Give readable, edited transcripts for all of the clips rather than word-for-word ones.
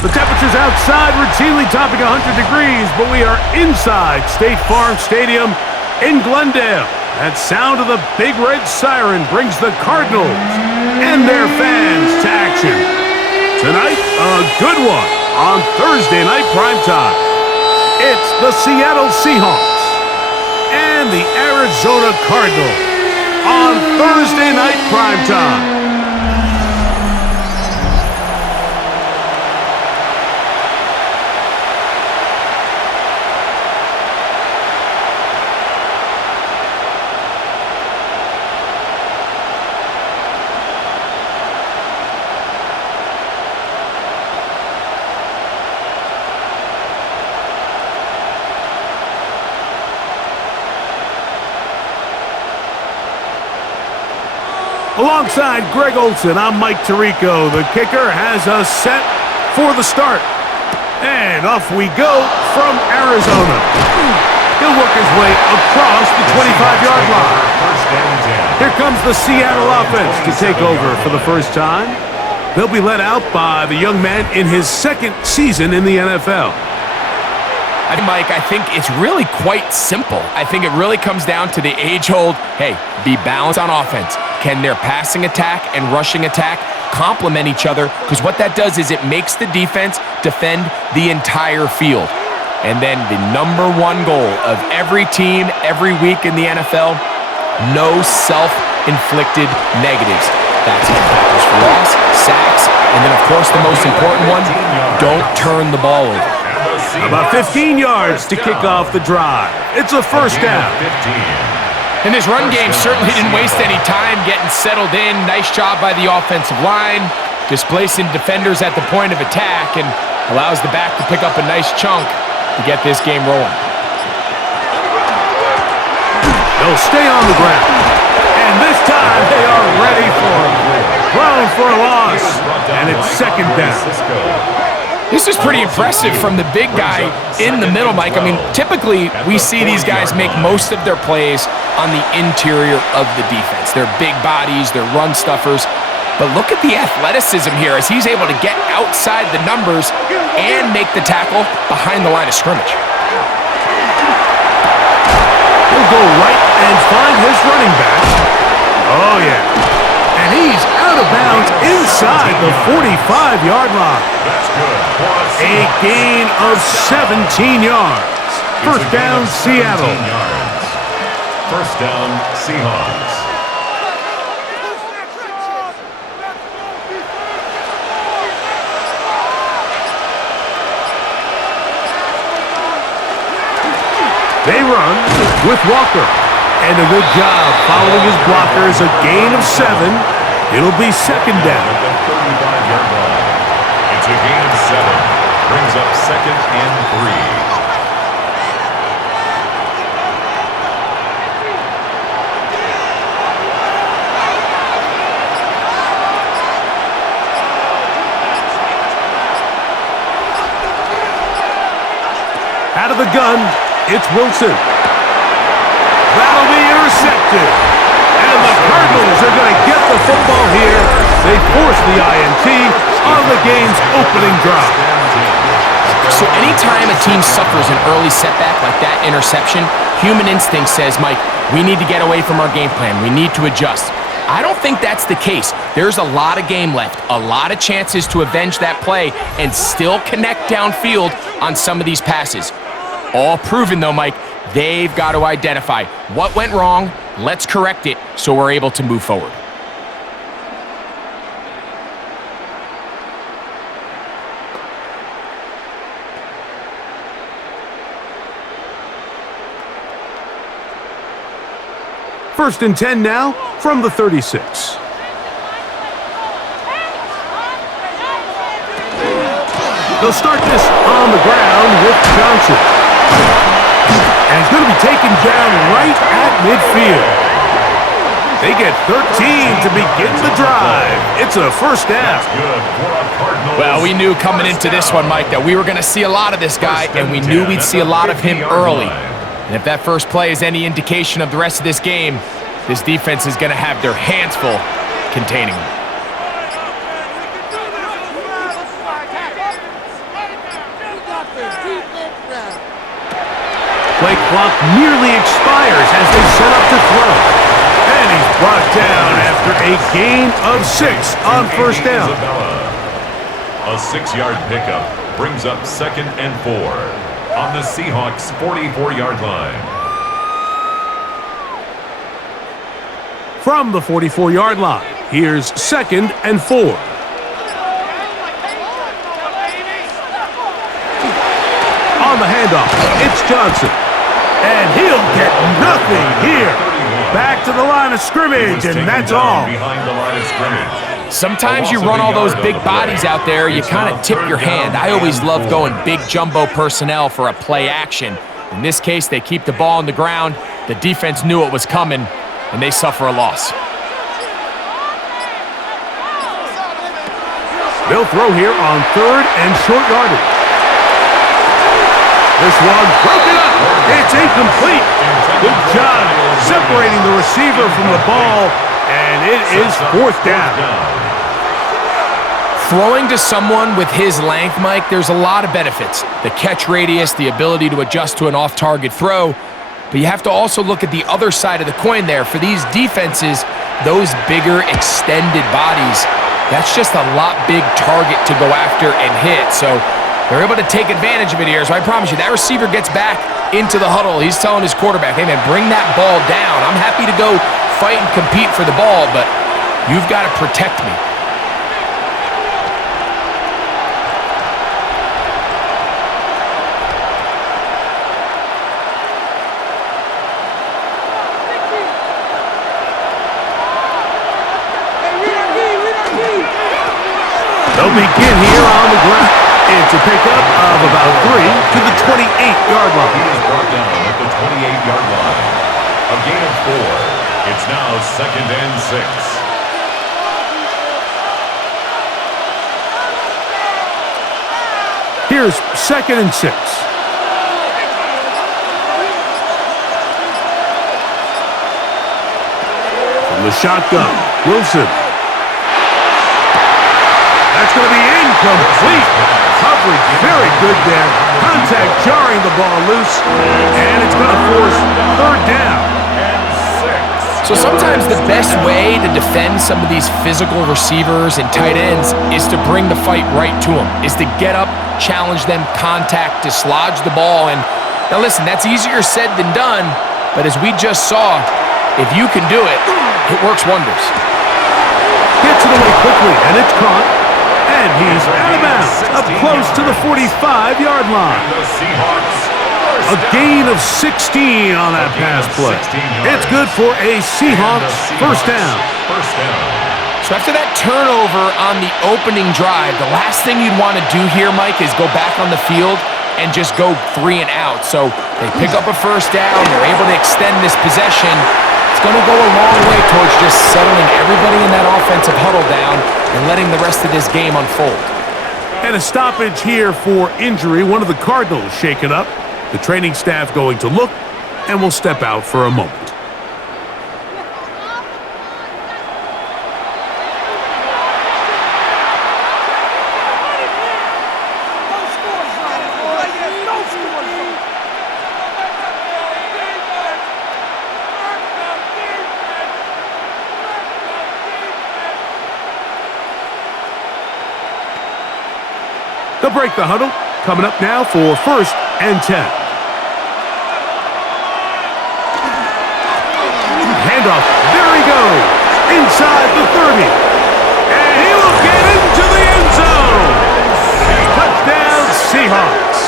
The temperatures outside routinely topping 100 degrees, but we are inside State Farm Stadium in Glendale. That sound of the Big Red Siren brings the Cardinals and their fans to action. Tonight, a good one on Thursday night primetime. It's the Seattle Seahawks and the Arizona Cardinals on Thursday night primetime. Alongside Greg Olson, I'm Mike Tirico. The kicker has us set for the start. And off we go from Arizona. He'll work his way across the 25-yard line. Here comes the Seattle offense to take over for the first time. They'll be led out by the young man in his second season in the NFL. Mike, I think it's really quite simple. I think it really comes down to the age-old, hey, be balanced on offense. Can their passing attack and rushing attack complement each other? Because what that does is it makes the defense defend the entire field. And then the number one goal of every team, every week in the NFL, no self-inflicted negatives. That's tackles for loss, sacks, and then, of course, the most important one, don't turn the ball over. About 15 yards to kick off the drive. It's a first down. And this run game certainly didn't waste any time getting settled in. Nice job by the offensive line, displacing defenders at the point of attack, and allows the back to pick up a nice chunk to get this game rolling. They'll stay on the ground. And this time they are ready for him. Thrown for a loss. And it's second down. This is pretty impressive from the big guy in the middle, Mike. I mean, typically we see these guys make most of their plays on the interior of the defense. They're big bodies, they're run stuffers. But look at the athleticism here as he's able to get outside the numbers and make the tackle behind the line of scrimmage. He'll go right and find his running back. Oh, yeah. And he's out of bounds inside the 45-yard line. A gain of 17 yards. First down, Seattle. First down, Seahawks. They run with Walker. And a good job following his blockers. A gain of 7. It'll be second down. At the 35-yard line. It's a gain of 7. Brings up second and 3. Out of the gun, it's Wilson. That'll be intercepted. And the Cardinals are going to get the football here. They force the INT on the game's opening drive. So anytime a team suffers an early setback like that interception, human instinct says, Mike, we need to get away from our game plan. We need to adjust. I don't think that's the case. There's a lot of game left, a lot of chances to avenge that play and still connect downfield on some of these passes. All proven, though, Mike, they've got to identify what went wrong, let's correct it so we're able to move forward. First and 10 now from the 36. They'll start this on the ground with Johnson. And he's going to be taken down right at midfield. They get 13 to begin the drive. It's a first down. Well, we knew coming into this one, Mike, that we were going to see a lot of this guy, and we knew we'd see a lot of him early. And if that first play is any indication of the rest of this game, this defense is going to have their hands full containing him. play clock nearly expires as they set up to throw. And he's brought down after a gain of 6 on first down. A 6-yard pickup brings up 2nd and 4 on the Seahawks' 44-yard line. From the 44-yard line, here's 2nd and 4. On the handoff, it's Johnson. And he'll get nothing here. Back to the line of scrimmage, and that's all. Behind the line of scrimmage. Sometimes you run all those big bodies out there, you kind of tip your hand. I always love going big jumbo personnel for a play action. In this case, they keep the ball on the ground. The defense knew it was coming, and they suffer a loss. They'll throw here on 3rd and short yardage. This one broken up. It's incomplete. Good job separating the receiver from the ball, and it is 4th down. Throwing to someone with his length, Mike, there's a lot of benefits. The catch radius, the ability to adjust to an off-target throw. But you have to also look at the other side of the coin there. For these defenses, those bigger, extended bodies, that's just a lot big target to go after and hit. So they're able to take advantage of it here. So I promise you, that receiver gets back into the huddle. He's telling his quarterback, hey, man, bring that ball down. I'm happy to go fight and compete for the ball, but you've got to protect me. They'll begin here on the ground. It's a pickup of about 3 to the 28-yard line. He is brought down at the 28-yard line. A gain of 4. It's now 2nd and 6. Here's 2nd and 6. From the shotgun, Wilson. That's going to be incomplete. Coverage very good there. Contact jarring the ball loose, and it's going to force 3rd down. So sometimes the best way to defend some of these physical receivers and tight ends is to bring the fight right to them, is to get up, challenge them, contact, dislodge the ball. And now listen, that's easier said than done, but as we just saw, if you can do it, it works wonders. Gets it away quickly, and it's caught. And he's out of bounds, up close to the 45-yard line. A gain of 16 on that pass play. It's good for a Seahawks first down. So after that turnover on the opening drive, the last thing you'd want to do here, Mike, is go back on the field and just go 3 and out. So they pick up a first down. They're able to extend this possession. It's going to go a long way towards just settling everybody in that offensive huddle down and letting the rest of this game unfold. And a stoppage here for injury. One of the Cardinals shaken up. The training staff going to look, and will step out for a moment. They'll break the huddle. Coming up now for 1st and 10. Handoff. There he goes. Inside the 30. And he will get into the end zone. Touchdown, Seahawks.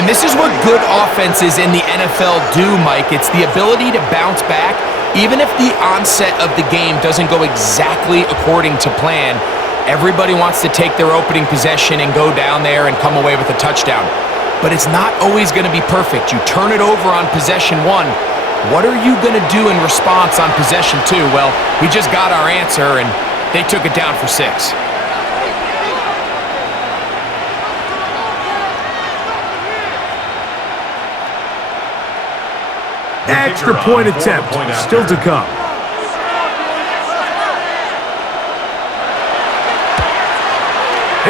And this is what good offenses in the NFL do, Mike. It's the ability to bounce back, even if the onset of the game doesn't go exactly according to plan. Everybody wants to take their opening possession and go down there and come away with a touchdown. But it's not always going to be perfect. You turn it over on possession 1. What are you going to do in response on possession 2? Well, we just got our answer, and they took it down for 6. Extra point attempt still to come.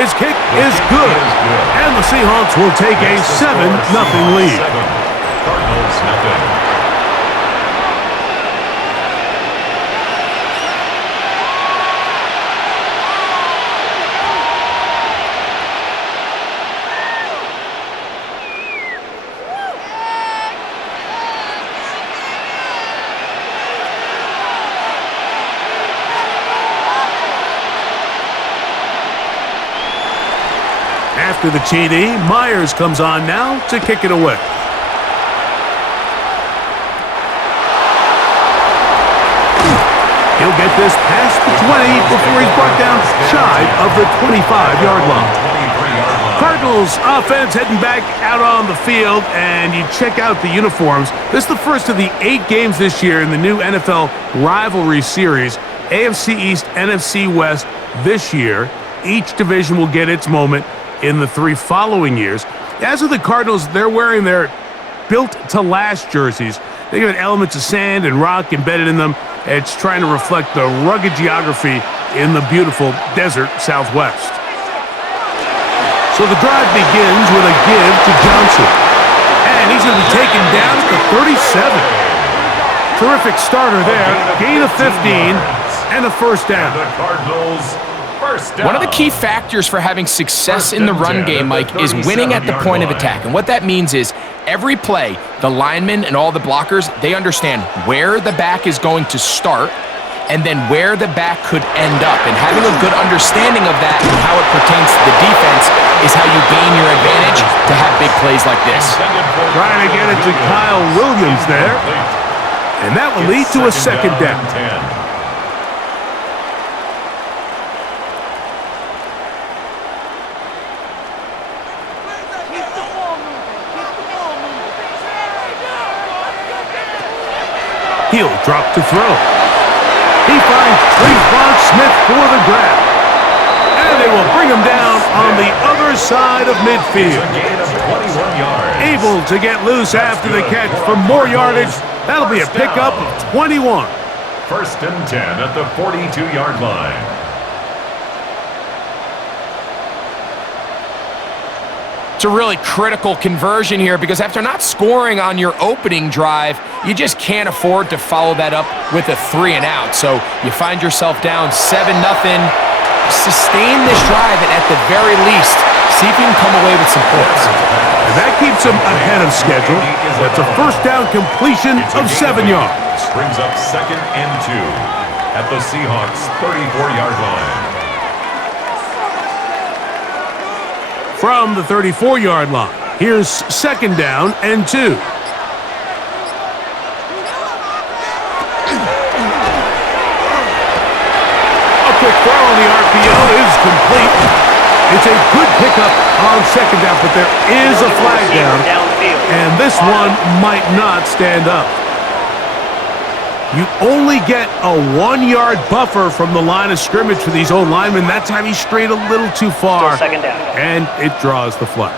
His kick is good. And the Seahawks will take a 7-0 lead. Cardinals nothing. After the TD, Myers comes on now to kick it away. He'll get this past the 20 before he's brought down shy of the 25-yard line. Cardinals offense heading back out on the field, and you check out the uniforms. This is the first of the 8 games this year in the new NFL rivalry series. AFC East, NFC West this year. Each division will get its moment in the 3 following years. As of the Cardinals, they're wearing their built-to-last jerseys. They got elements of sand and rock embedded in them. It's trying to reflect the rugged geography in the beautiful desert Southwest. So the drive begins with a give to Johnson. And he's going to be taken down at the 37. Terrific starter there. Gain of 15 and a first down. The Cardinals first down. One of the key factors for having success in the run game, Mike, is winning at the point of attack. And what that means is every play, the linemen and all the blockers, they understand where the back is going to start and then where the back could end up. And having a good understanding of that and how it pertains to the defense is how you gain your advantage to have big plays like this. Trying to get it to Kyle Williams there. And that will lead to a second down. He'll drop to throw. He finds Tre'Quan Smith for the grab. And they will bring him down on the other side of midfield. Able to get loose after the catch for more yardage. That'll be a pickup of 21. First and 10 at the 42-yard line. It's a really critical conversion here because after not scoring on your opening drive, you just can't afford to follow that up with a 3 and out. So you find yourself down 7-0. Sustain this drive and at the very least, see if you can come away with some points. And that keeps them ahead of schedule. That's a first down completion of 7 yards. Brings up second and 2 at the Seahawks 34-yard line. From the 34-yard line, here's second down and 2. A quick throw on the RPO is complete. It's a good pickup on second down, but there is a flag down, and this one might not stand up. You only get a 1-yard buffer from the line of scrimmage for these old linemen. That time he strayed a little too far, and it draws the flag.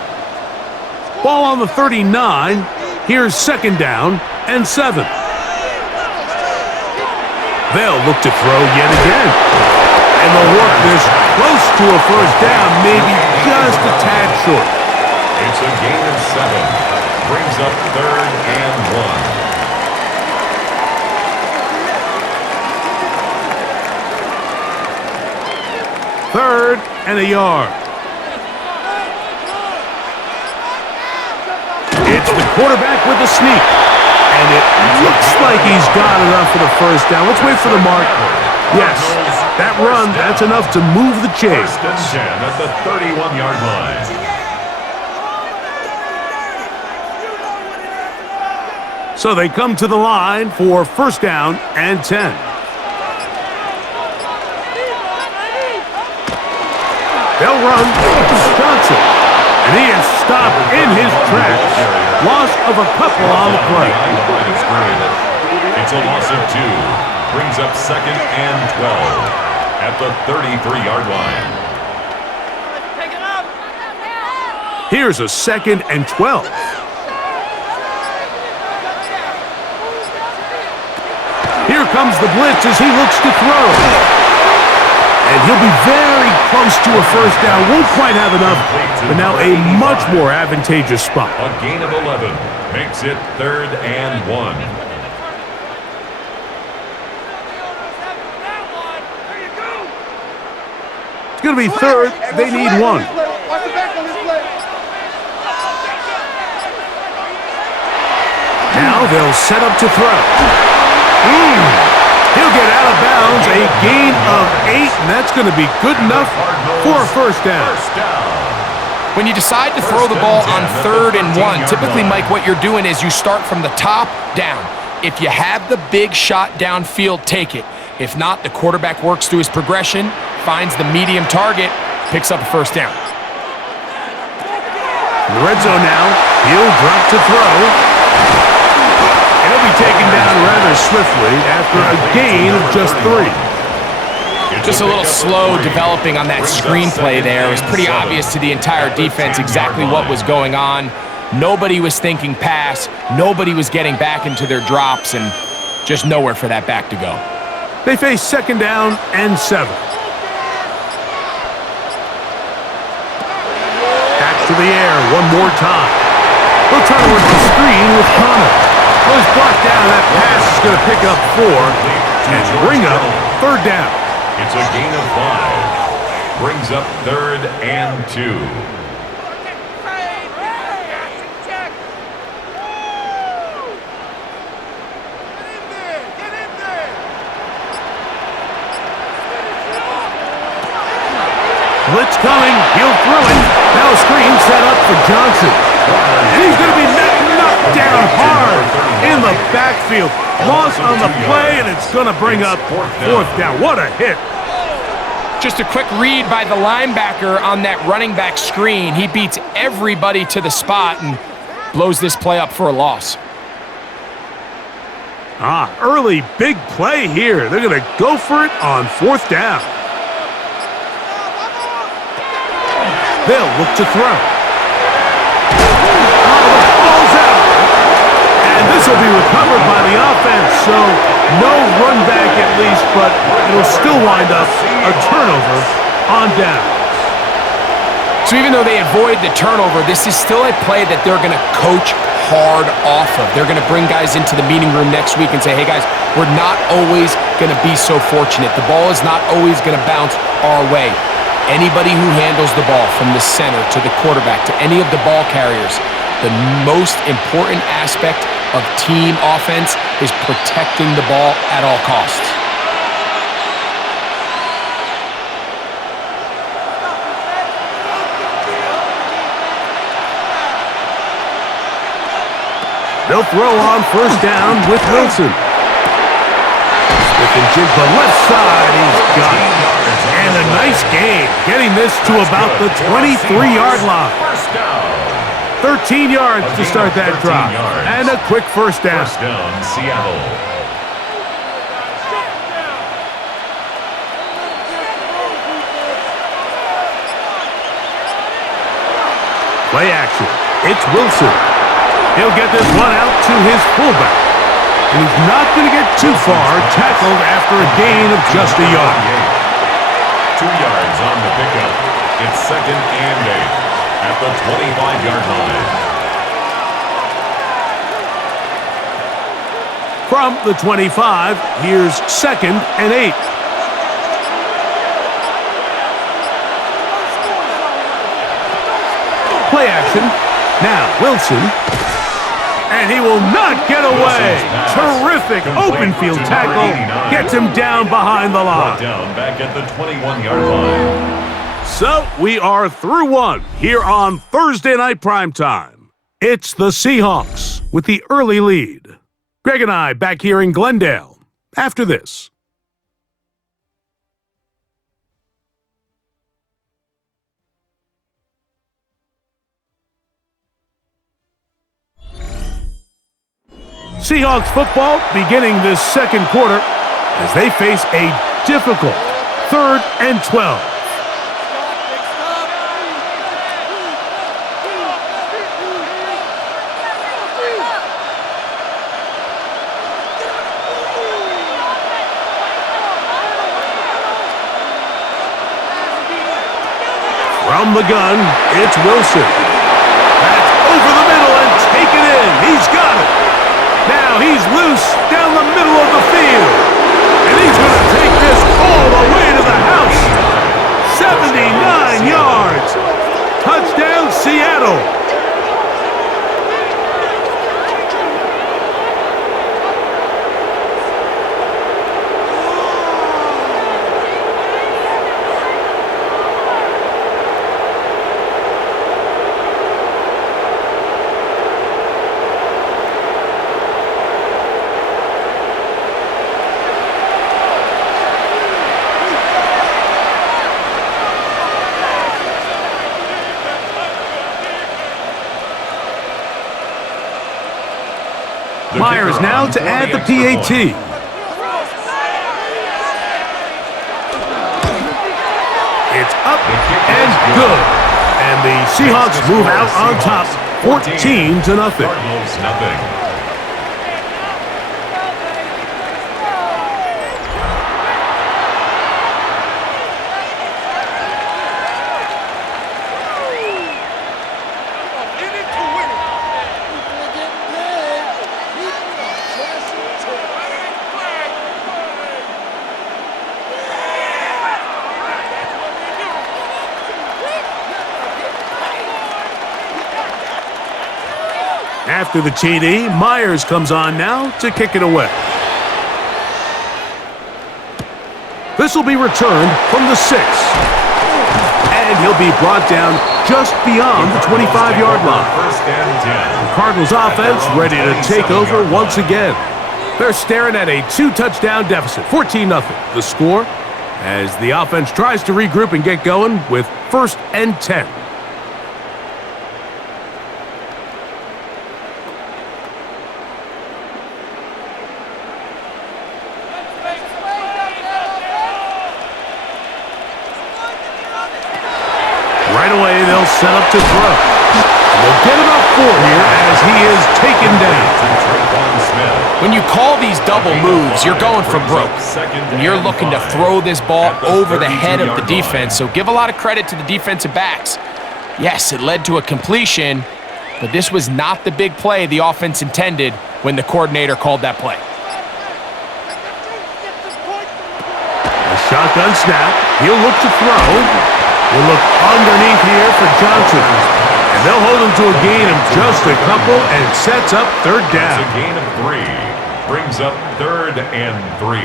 Ball on the 39. Here's second down and 7. They'll look to throw yet again. And they'll work this close to a first down, maybe just a tad short. It's a gain of 7. Brings up third and 1. Third and a yard. It's the quarterback with the sneak. And it looks like he's got enough for the first down. Let's wait for the mark. Yes, that run, that's enough to move the chains. First and 10 at the 31-yard line. So they come to the line for first down and 10. They'll run Johnson, and he is stopped in his tracks. Loss of a couple on the play. It's a loss of 2. Brings up second and 12 at the 33-yard line. Here's a second and 12. Here comes the blitz as he looks to throw. And he'll be very close to a first down. Won't quite have enough, but now a much more advantageous spot. A gain of 11 makes it 3rd and 1. It's going to be 3rd. They need 1. Now they'll set up to throw. He'll get out of bounds, a gain of 8, and that's going to be good enough for a first down. When you decide to throw the ball on 3rd and 1, typically, Mike, what you're doing is you start from the top down. If you have the big shot downfield, take it. If not, the quarterback works through his progression, finds the medium target, picks up a first down. In the red zone now, he'll drop to throw. He'll be taken down rather swiftly after a gain of just 3. Just a little slow developing on that screenplay there. It was pretty obvious to the entire defense exactly what was going on. Nobody was thinking pass. Nobody was getting back into their drops, and just nowhere for that back to go. They face 2nd down and 7. Back to the air one more time. They'll try to work the screen with Connor. Well, he's blocked down. That pass is going to pick up 4 and bring up 3rd down. It's a gain of 5. Brings up 3rd and 2. Blitz coming. He'll throw it. Now a screen set up for Johnson. And he's going to be knocked down hard in the backfield. Loss on the play, and it's going to bring up 4th down. What a hit. Just a quick read by the linebacker on that running back screen. He beats everybody to the spot and blows this play up for a loss. Early big play here. They're going to go for it on 4th down. They'll look to throw. Ball's out. And this will be recovered by the offense, so no run back at least, but it'll still wind up a turnover on down. So even though they avoid the turnover, this is still a play that they're going to coach hard off of. They're going to bring guys into the meeting room next week and say, hey guys, we're not always going to be so fortunate. The ball is not always going to bounce our way. Anybody who handles the ball from the center to the quarterback to any of the ball carriers, the most important aspect of team offense is protecting the ball at all costs. They'll throw on 1st down with Wilson. Smith and jig the left side. He's got it. And a nice gain, getting this to about the 23-yard line. 13 yards to start that drive. And a quick first down. First down, Seattle. Play action. It's Wilson. He'll get this one out to his fullback. And he's not going to get too far, tackled after a gain of just a yard. 2 yards on the pickup. It's 2nd and 8 at the 25-yard line. From the 25, here's 2nd and 8. Play action. Now Wilson. And he will not get away. Terrific open field tackle. Gets him down behind the line. Down back at the 21-yard line. So we are through one here on Thursday Night Primetime. It's the Seahawks with the early lead. Greg and I back here in Glendale after this. Seahawks football beginning this second quarter as they face a difficult 3rd and 12. From the gun, it's Wilson. That's over the middle and taken in. He's got it. Now he's loose down the middle of the field. And he's going to take this all the way to the house. 79 yards. Touchdown, Seattle. Myers now to add the PAT. It's up and good. And the Seahawks move out on top, 14-0. Cardinals, nothing. After the TD, Myers comes on now to kick it away. This will be returned from the 6. And he'll be brought down just beyond the 25-yard line. The Cardinals offense ready to take over once again. They're staring at a 2-touchdown deficit, 14-0. The score as the offense tries to regroup and get going with 1st and 10. Right away, they'll set up to throw. They'll get it up 4 here as he is taken down. When you call these double moves, you're going for broke. And you're looking to throw this ball over the head of the defense, so give a lot of credit to the defensive backs. Yes, it led to a completion, but this was not the big play the offense intended when the coordinator called that play. A shotgun snap. He'll look to throw. He'll look underneath here for Johnson. And they'll hold him to a gain of just a couple and sets up 3rd down. It's a gain of 3. Brings up 3rd and 3.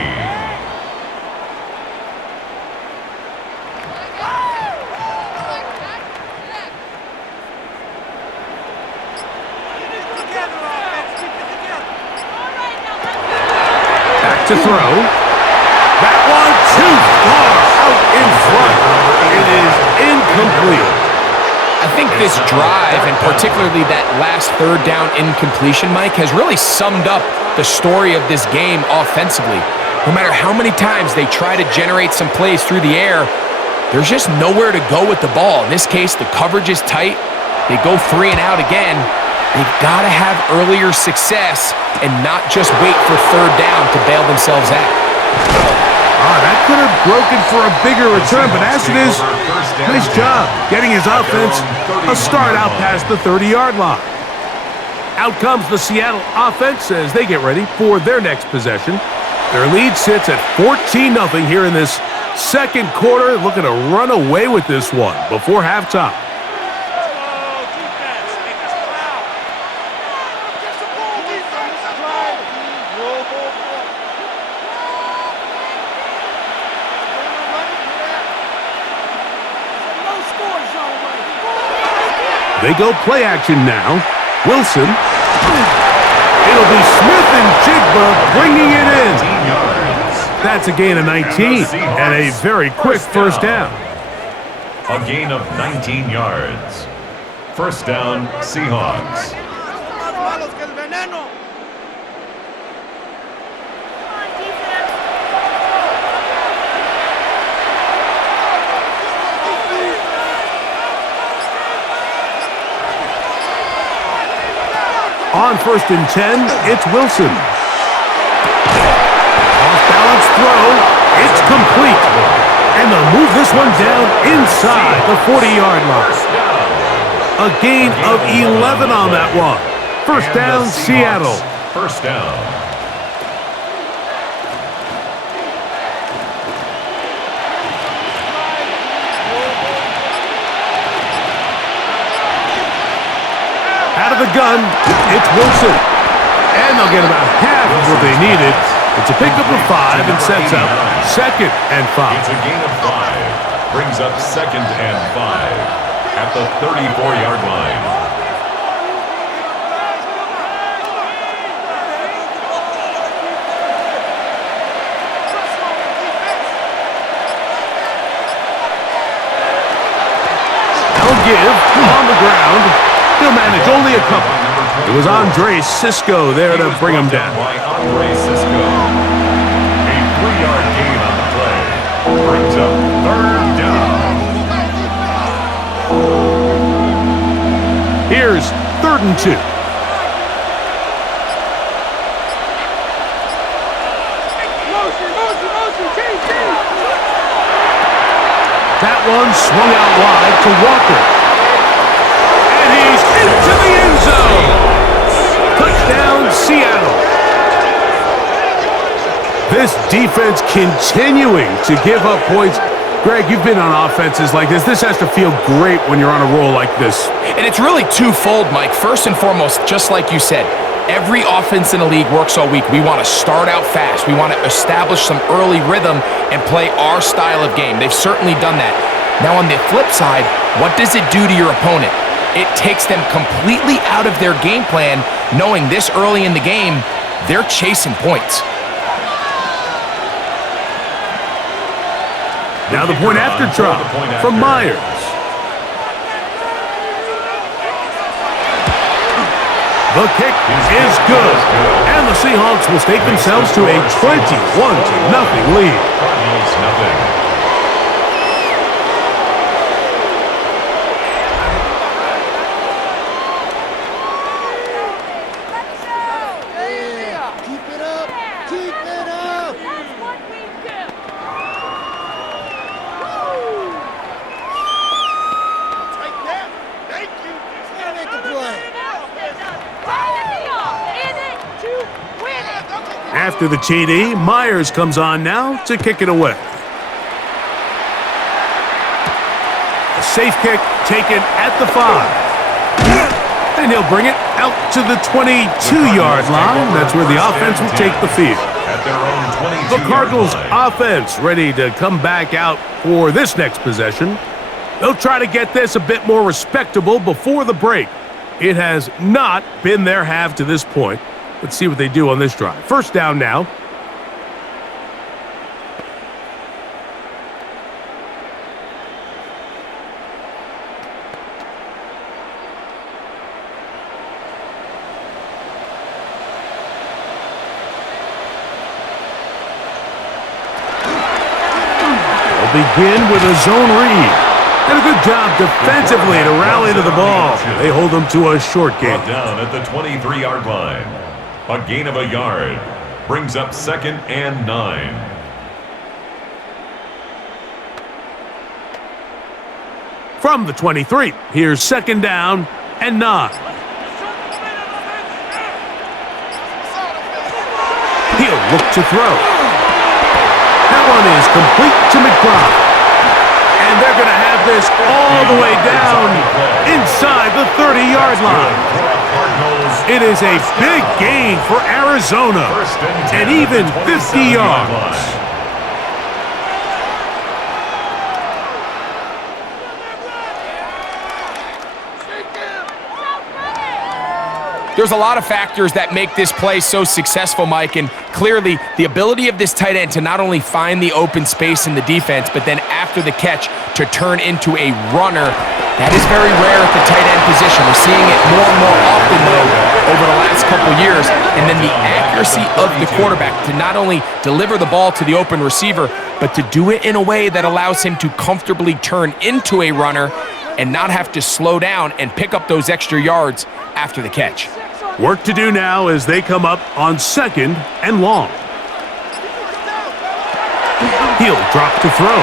Back to throw. That one too far out in front. It is incomplete. I think this drive, and particularly that last 3rd down incompletion, Mike, has really summed up the story of this game offensively. No matter how many times they try to generate some plays through the air, there's just nowhere to go with the ball. In this case, the coverage is tight. They go 3 and out again. They've got to have earlier success and not just wait for 3rd down to bail themselves out. That could have broken for a bigger return, but as it is, nice job getting his offense a start out past the 30-yard line. Out comes the Seattle offense as they get ready for their next possession. Their lead sits at 14-0 here in this 2nd quarter, looking to run away with this one before halftime. They go play action now. Wilson. It'll be Smith and Jigba bringing it in. That's a gain of 19 and a very quick 1st down. A gain of 19 yards. 1st down, Seahawks. On 1st and 10, it's Wilson. Off-balance throw. It's complete. And they'll move this one down inside the 40-yard line. A gain of 11 on that one. First down, Seattle. First down. Out of the gun, it's Wilson. And they'll get about half of what they needed. It's a pickup of 5 and sets up 2nd and 5. It's a gain of 5. Brings up 2nd and 5 at the 34-yard line. They'll give on the ground. He'll manage only a couple. It was Andre Cisco there to bring him down. By Andre Cisco. A 3-yard gain on the play. Brings up 3rd down. Here's 3rd and 2. That one swung out wide to Walker. And he's into the end zone. Touchdown, Seattle. This defense continuing to give up points. Greg, you've been on offenses like this. This has to feel great when you're on a roll like this. And it's really twofold, Mike. First and foremost, just like you said, every offense in the league works all week. We want to start out fast. We want to establish some early rhythm and play our style of game. They've certainly done that. Now on the flip side, what does it do to your opponent? It takes them completely out of their game plan, knowing this early in the game, they're chasing points. Now the point after drop from Myers. The kick is good. And the Seahawks will stake themselves to a 21-0 lead. Cardinals nothing. After the TD, Myers comes on now to kick it away. A safe kick taken at the 5. And he'll bring it out to the 22-yard line. That's where the offense will take the field. At their own 22-yard The Cardinals line. offense ready to come back out for this next possession. They'll try to get this a bit more respectable before the break. It has not been their half to this point. Let's see what they do on this drive. First down now. They'll begin with a zone read. And a good job defensively to rally to the ball. They hold them to a short gain. Brought down at the 23-yard line. A gain of a yard. Brings up 2nd and 9. From the 23, here's 2nd down and 9. He'll look to throw. That one is complete to McBride. And they're going to have this all the way down inside the 30-yard line. It is a big gain for Arizona, and even 50 yards. There's a lot of factors that make this play so successful, Mike, and clearly the ability of this tight end to not only find the open space in the defense, but then after the catch to turn into a runner, that is very rare at the tight end position. We're seeing it more and more often, though, over the last couple years. And then the accuracy of the quarterback to not only deliver the ball to the open receiver, but to do it in a way that allows him to comfortably turn into a runner and not have to slow down and pick up those extra yards after the catch. Work to do now as they come up on 2nd and long. He'll drop to throw.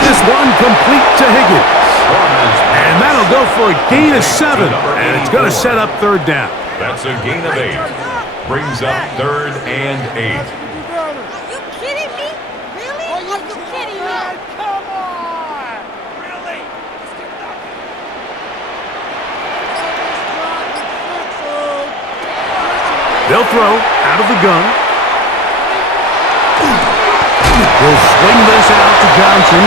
This one complete to Higgins. And that'll go for a gain of 7. And it's going to set up third down. That's a gain of 8. Brings up 3rd and 8. Are you kidding me? Really? Are you kidding me? Come on! Really? They'll throw out of the gun. He'll swing this out to Johnson.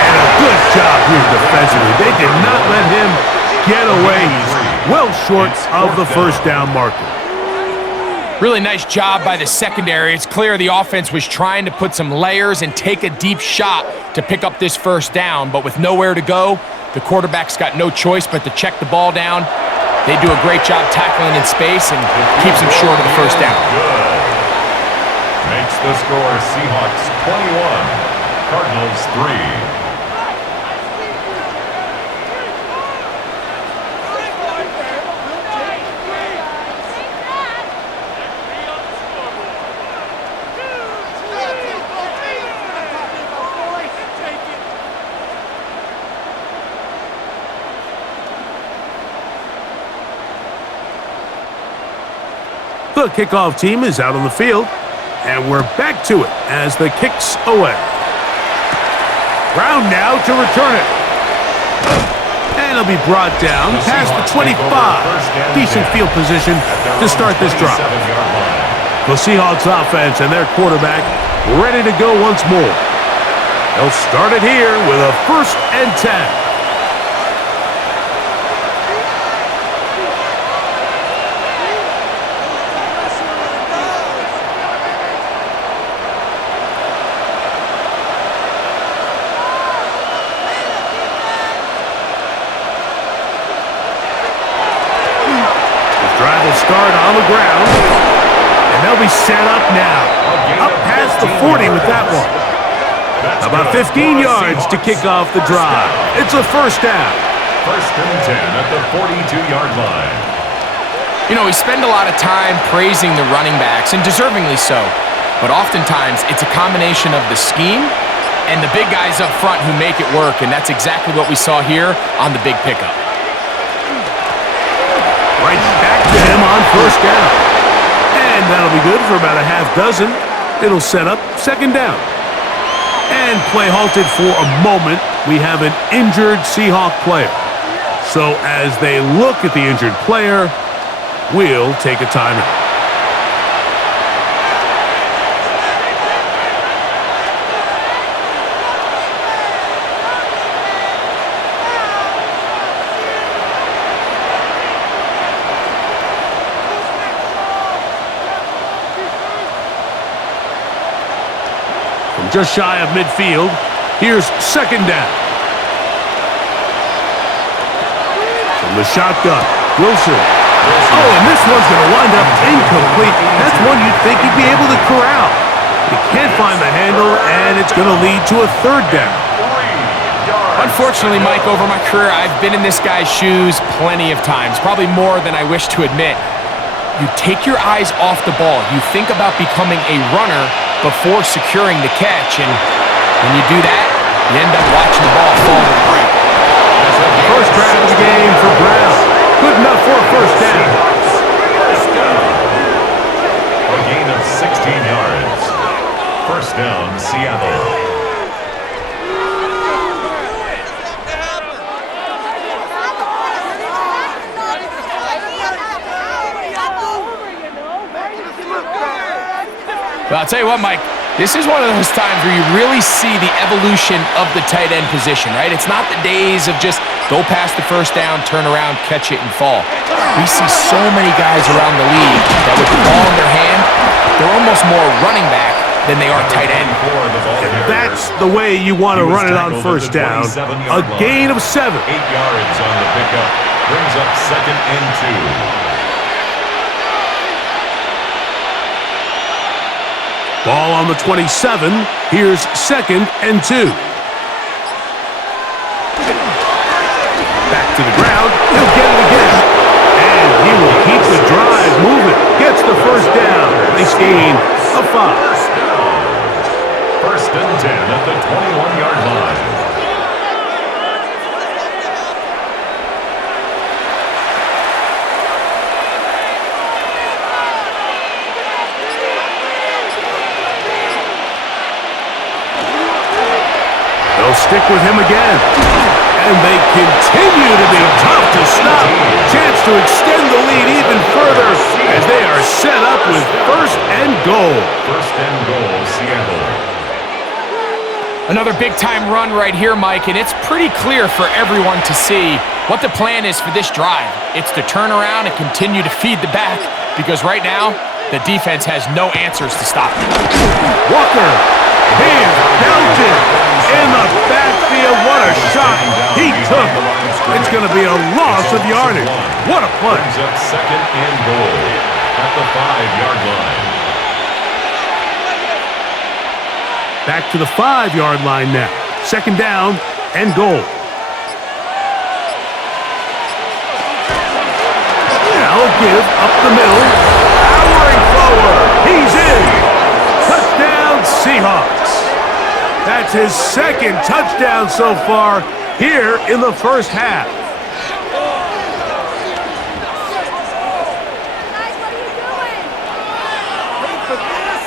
And a good job here defensively. They did not let him get away. He's well short of the first down marker. Really nice job by the secondary. It's clear the offense was trying to put some layers and take a deep shot to pick up this first down, but with nowhere to go, the quarterback's got no choice but to check the ball down. They do a great job tackling in space and keeps him short of the first down. Good. Makes the score Seahawks 21, Cardinals 3. The kickoff team is out on the field, and we're back to it as the kick's away. Brown now to return it. And it'll be brought down past the 25. Decent field position to start this drive. The Seahawks offense and their quarterback ready to go once more. They'll start it here with a 1st and 10. Start on the ground, and they'll be set up now. Up past the 40 with that one. About 15 yards to kick off the drive. It's a first down. 1st and 10 at the 42-yard line. You know, we spend a lot of time praising the running backs, and deservingly so. But oftentimes, it's a combination of the scheme and the big guys up front who make it work, and that's exactly what we saw here on the big pickup. Right back to him on first down. And that'll be good for about a half dozen. It'll set up 2nd down. And play halted for a moment. We have an injured Seahawk player. So as they look at the injured player, we'll take a timeout. Just shy of midfield. Here's 2nd down. From the shotgun, Wilson. Oh, and this one's going to wind up incomplete. That's one you'd think he'd be able to corral. He can't find the handle, and it's going to lead to a 3rd down. Unfortunately, Mike, over my career, I've been in this guy's shoes plenty of times, probably more than I wish to admit. You take your eyes off the ball. You think about becoming a runner before securing the catch, and when you do that, you end up watching the ball fall to the ground. First drive of the game for Brown. Good enough for a first down. A gain of 16 yards. 1st down, Seattle. Well, I'll tell you what, Mike, this is one of those times where you really see the evolution of the tight end position, right? It's not the days of just go past the first down, turn around, catch it, and fall. We see so many guys around the league that with the ball in their hand, they're almost more running back than they are tight end. And that's the way you want to run it on first down. A gain of 7. 8 yards on the pickup. Brings up 2nd and 2. Ball on the 27. Here's 2nd and 2. Back to the ground. He'll get it again. And he will keep the drive moving. Gets the first down. Nice gain of 5. 1st and 10 at the 21-yard line. stick with him again. And they continue to be tough to stop. Chance to extend the lead even further as they are set up with first and goal. First and goal, Seattle. Another big-time run right here, Mike, and it's pretty clear for everyone to see what the plan is for this drive. It's to turn around and continue to feed the back because right now, the defense has no answers to stop it. Walker, hands mounted in the backfield. What a shot he took. It's going to be a loss of yardage. What a play. Brings up second and goal at the 5-yard line. Back to the 5-yard line now. Second down and goal. Now a give up the middle. Powering forward. He's in. Touchdown Seahawks. That's his second touchdown so far here in the first half. Guys, what are you doing? Wait for this.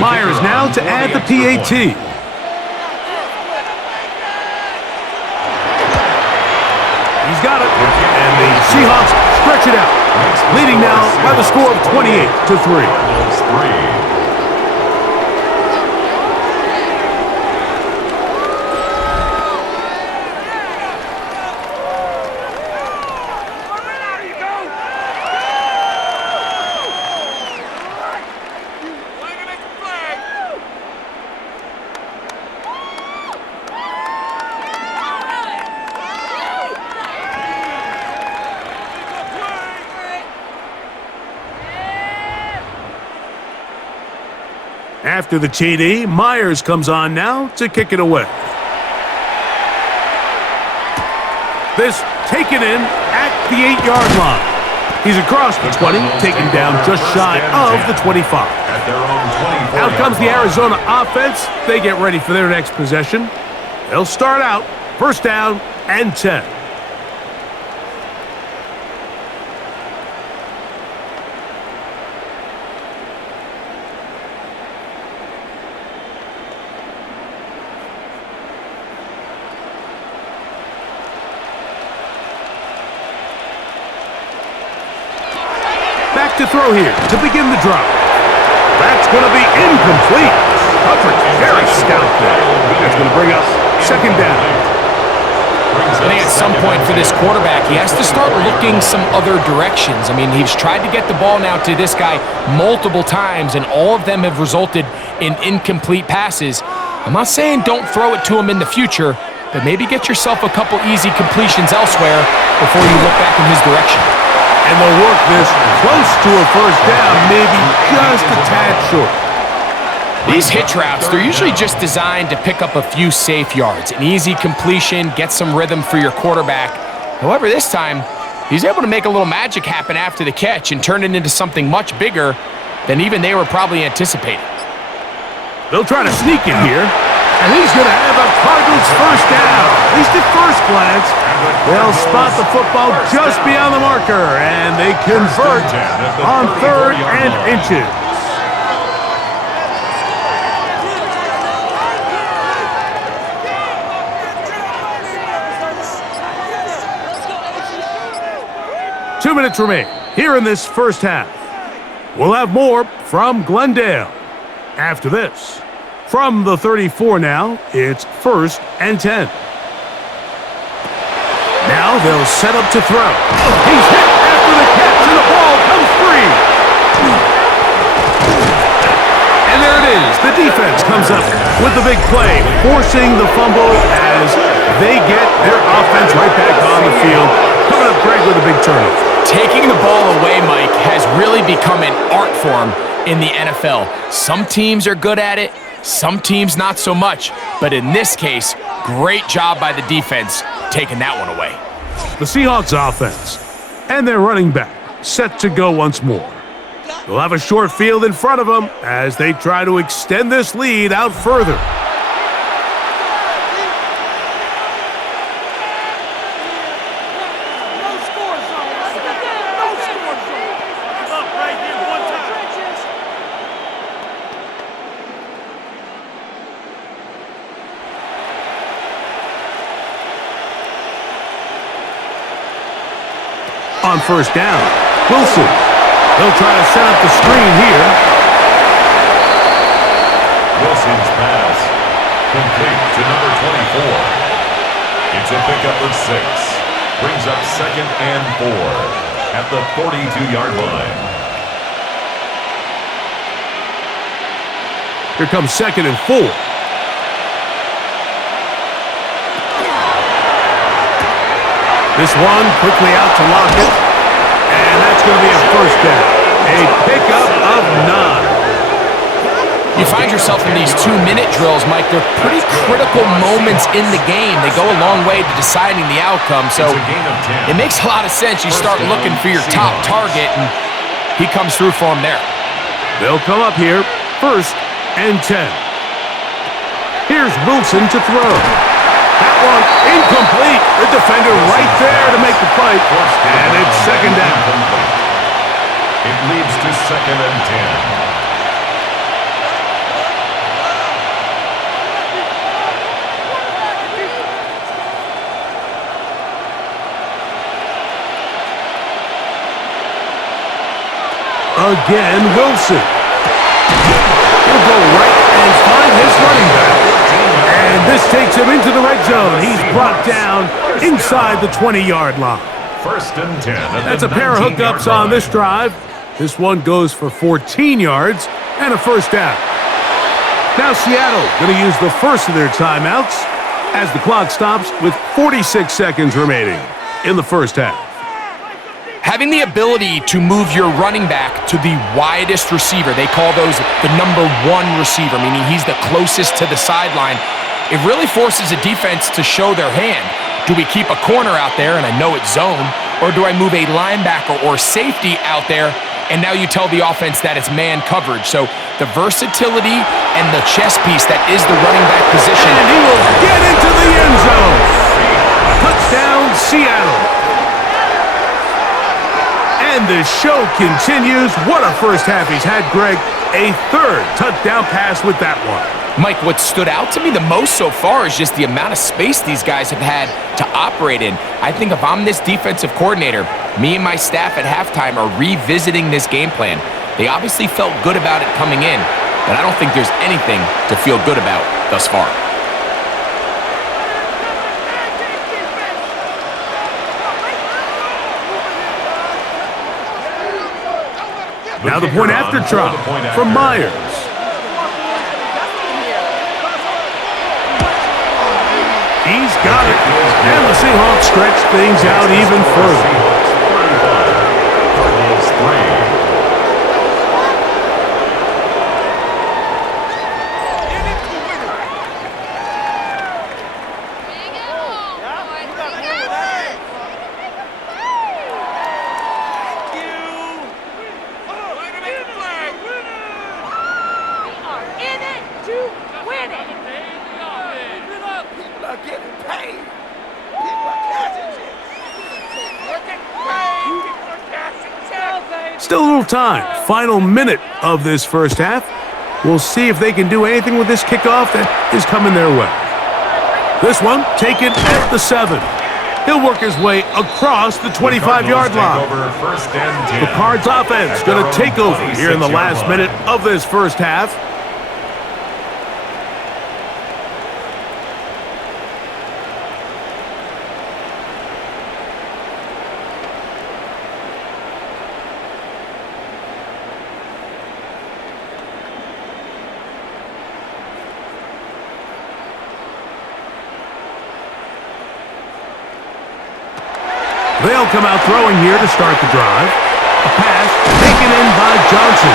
Myers now to add the PAT. He's got it. And the Seahawks stretch it out. Leading now by the score of 28-3. Cardinals 3. After the TD, Myers comes on now to kick it away. This taken in at the 8-yard line. He's across the 20, taken down just shy of the 25. At their own 24. Out comes the Arizona offense. They get ready for their next possession. They'll start out first down and 10. Back to throw here to begin the drive. That's going to be incomplete. Coverage very stout there. That's going to bring up second down. I think at some point for this quarterback, he has to start looking some other directions. I mean, he's tried to get the ball now to this guy multiple times, and all of them have resulted in incomplete passes. I'm not saying don't throw it to him in the future, but maybe get yourself a couple easy completions elsewhere before you look back in his direction. And they'll work this close to a first down, maybe just a tad short. These hitch routes, they're usually just designed to pick up a few safe yards. An easy completion, get some rhythm for your quarterback. However, this time, he's able to make a little magic happen after the catch and turn it into something much bigger than even they were probably anticipating. They'll try to sneak it here, and he's going to have a Cardinals first down. At least at first glance, they'll spot the football just beyond the marker, and they convert on 3rd and inches. Two minutes remain here in this first half. We'll have more from Glendale after this. From the 34 now, it's 1st and 10. Now they'll set up to throw. He's hit after the catch, and the ball comes free. And there it is. The defense comes up with the big play, forcing the fumble as they get their offense right back on the field. Coming up, Greg, with a big turnover. Taking the ball away, Mike, has really become an art form in the NFL. Some teams are good at it, some teams not so much. But in this case, great job by the defense taking that one away. The Seahawks offense and their running back set to go once more. They'll have a short field in front of them as they try to extend this lead out further. On first down, Wilson. They'll try to set up the screen here. Wilson's pass complete to number 24. It's a pickup of 6. Brings up 2nd and 4 at the 42-yard line. Here comes 2nd and 4. This one quickly out to Lockett, and that's going to be a first down. A pickup of 9. You find yourself in these 2-minute drills, Mike. They're pretty critical moments in the game. They go a long way to deciding the outcome, so it makes a lot of sense. You start looking for your top target, and he comes through for him there. They'll come up here, 1st and 10. Here's Wilson to throw. That one incomplete. The defender right there to make the play. And it's 2nd down. It leads to 2nd and 10. Again, Wilson. He'll go right and find his running back. And this takes him into the red zone. He's brought down inside the 20-yard line. 1st and 10. That's a pair of hookups on this drive. This one goes for 14 yards and a first down. Now Seattle going to use the first of their timeouts as the clock stops with 46 seconds remaining in the first half. Having the ability to move your running back to the widest receiver, they call those the number 1 receiver, meaning he's the closest to the sideline. It really forces a defense to show their hand. Do we keep a corner out there, and I know it's zone, or do I move a linebacker or safety out there, and now you tell the offense that it's man coverage? So the versatility and the chess piece that is the running back position. And he will get into the end zone. Touchdown, Seattle. And the show continues. What a first half he's had, Greg. A 3rd touchdown pass with that one. Mike, what stood out to me the most so far is just the amount of space these guys have had to operate in. I think if I'm this defensive coordinator, me and my staff at halftime are revisiting this game plan. They obviously felt good about it coming in, but I don't think there's anything to feel good about thus far. Now the point after try from Myers. He's got it. And the Seahawks stretch things out even further. Cardinals 3. Still a little time. Final minute of this first half. We'll see if they can do anything with this kickoff that is coming their way. This one taken at the 7. He'll work his way across the 25-yard line. The Cards offense going to take over here in the last minute of this first half. They'll come out throwing here to start the drive. A pass taken in by Johnson.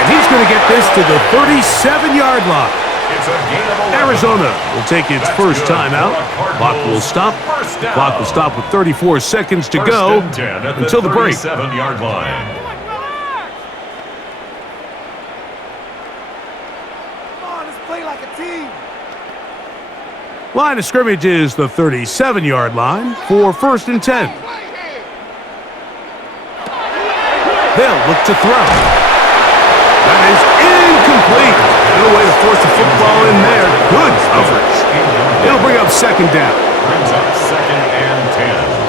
And he's going to get this to the 37-yard line. Arizona will take its first timeout. Clock will stop. Clock will stop with 34 seconds to go until the break. 37-yard line. play like a team. Line of scrimmage is the 37-yard line for 1st and 10. They'll look to throw. That is incomplete. No way to force the football in there. Good coverage. It'll bring up 2nd down. Brings up 2nd and 10.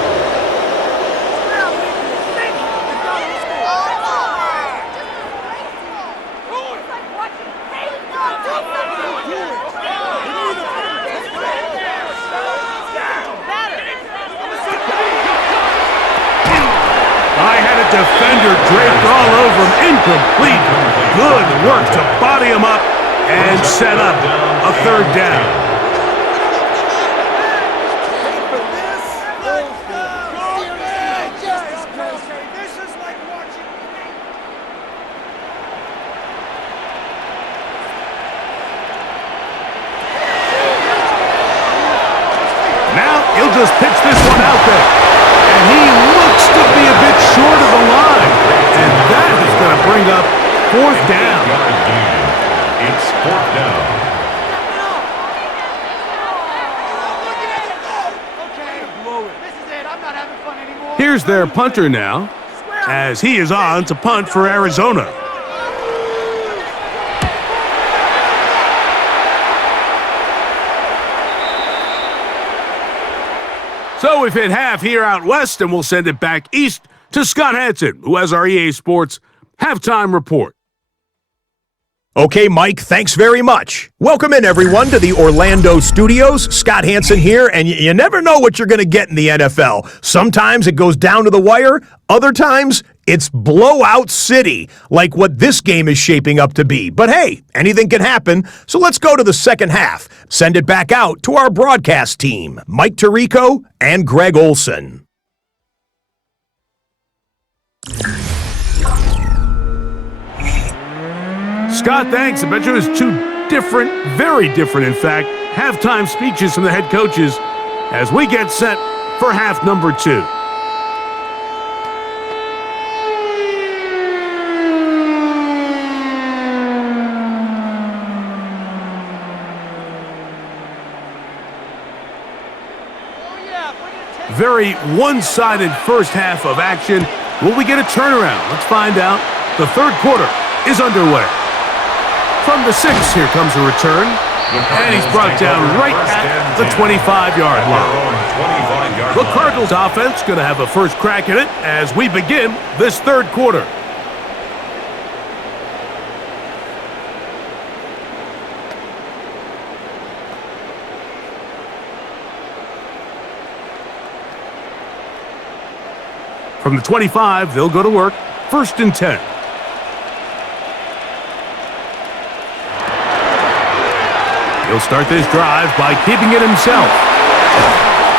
Defender draped all over him. Incomplete. Good work to body him up and set up a 3rd down. Now he'll just pitch this one out there. And he looks to be a bit short of the line. And that is going to bring up 4th down. It's 4th down. Here's their punter now, as he is on to punt for Arizona. So we've hit half here out west, and we'll send it back east to Scott Hansen, who has our EA Sports halftime report. Okay, Mike, thanks very much. Welcome in, everyone, to the Orlando studios. Scott Hansen here, and you never know what you're going to get in the NFL. Sometimes it goes down to the wire. Other times, it's blowout city, like what this game is shaping up to be. But hey, anything can happen, so let's go to the second half. Send it back out to our broadcast team, Mike Tirico and Greg Olson. Scott, thanks. I bet you there's 2 different, very different, in fact, halftime speeches from the head coaches as we get set for half number 2. Very one-sided first half of action. Will we get a turnaround? Let's find out. The 3rd quarter is underway. From the 6, here comes a return. And he's brought down right at the 25-yard line. The Cardinals offense going to have a first crack at it as we begin this 3rd quarter. From the 25, they'll go to work. 1st and 10. He'll start this drive by keeping it himself.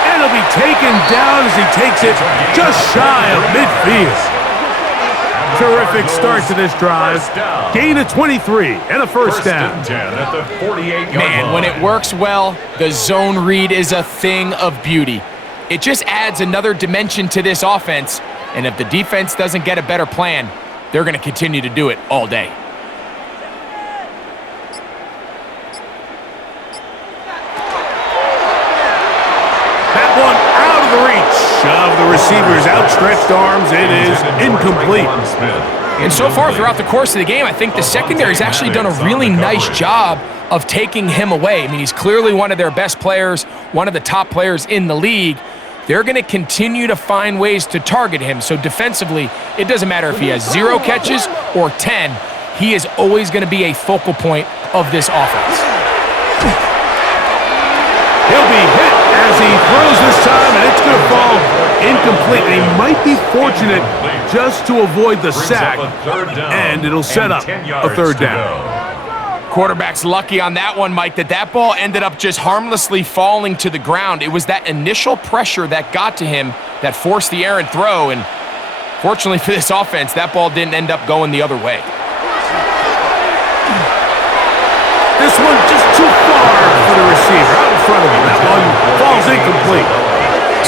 And he'll be taken down as he takes it just shy of midfield. Terrific start to this drive. Gain of 23 and a first down. Man, when it works well, the zone read is a thing of beauty. It just adds another dimension to this offense. And if the defense doesn't get a better plan, they're going to continue to do it all day. That one out of the reach of the receiver's outstretched arms. It is incomplete. And so far throughout the course of the game, I think the secondary's actually done a really nice job of taking him away. I mean, he's clearly one of their best players, one of the top players in the league. They're going to continue to find ways to target him. So defensively, it doesn't matter if he has 0 catches or 10. He is always going to be a focal point of this offense. He'll be hit as he throws this time, and it's going to fall incomplete. And he might be fortunate just to avoid the sack, and it'll set up a 3rd down. Quarterback's lucky on that one, Mike, that ball ended up just harmlessly falling to the ground. It was that initial pressure that got to him that forced the errant throw, and fortunately for this offense, that ball didn't end up going the other way. This one just too far for the receiver, out in front of him. That one falls incomplete.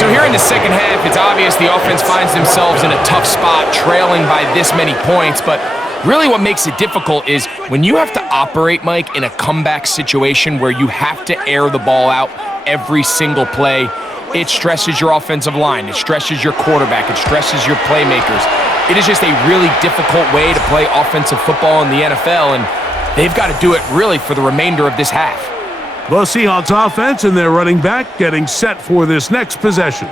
So here in the second half, it's obvious the offense finds themselves in a tough spot, trailing by this many points, but Really what makes it difficult is when you have to operate, Mike, in a comeback situation where you have to air the ball out every single play, it stresses your offensive line, it stresses your quarterback, it stresses your playmakers. It is just a really difficult way to play offensive football in the NFL, and they've got to do it really for the remainder of this half. The Seahawks offense and their running back getting set for this next possession.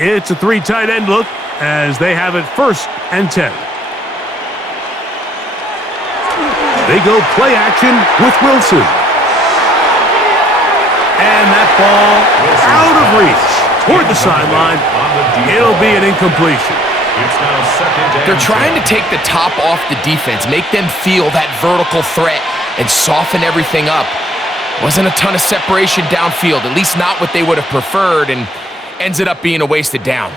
It's a three tight end look as they have it 1st and 10. They go play action with Wilson. And that ball out of reach toward the sideline. It'll be an incompletion. They're trying to take the top off the defense, make them feel that vertical threat and soften everything up. Wasn't a ton of separation downfield, at least not what they would have preferred, and ends it up being a wasted down.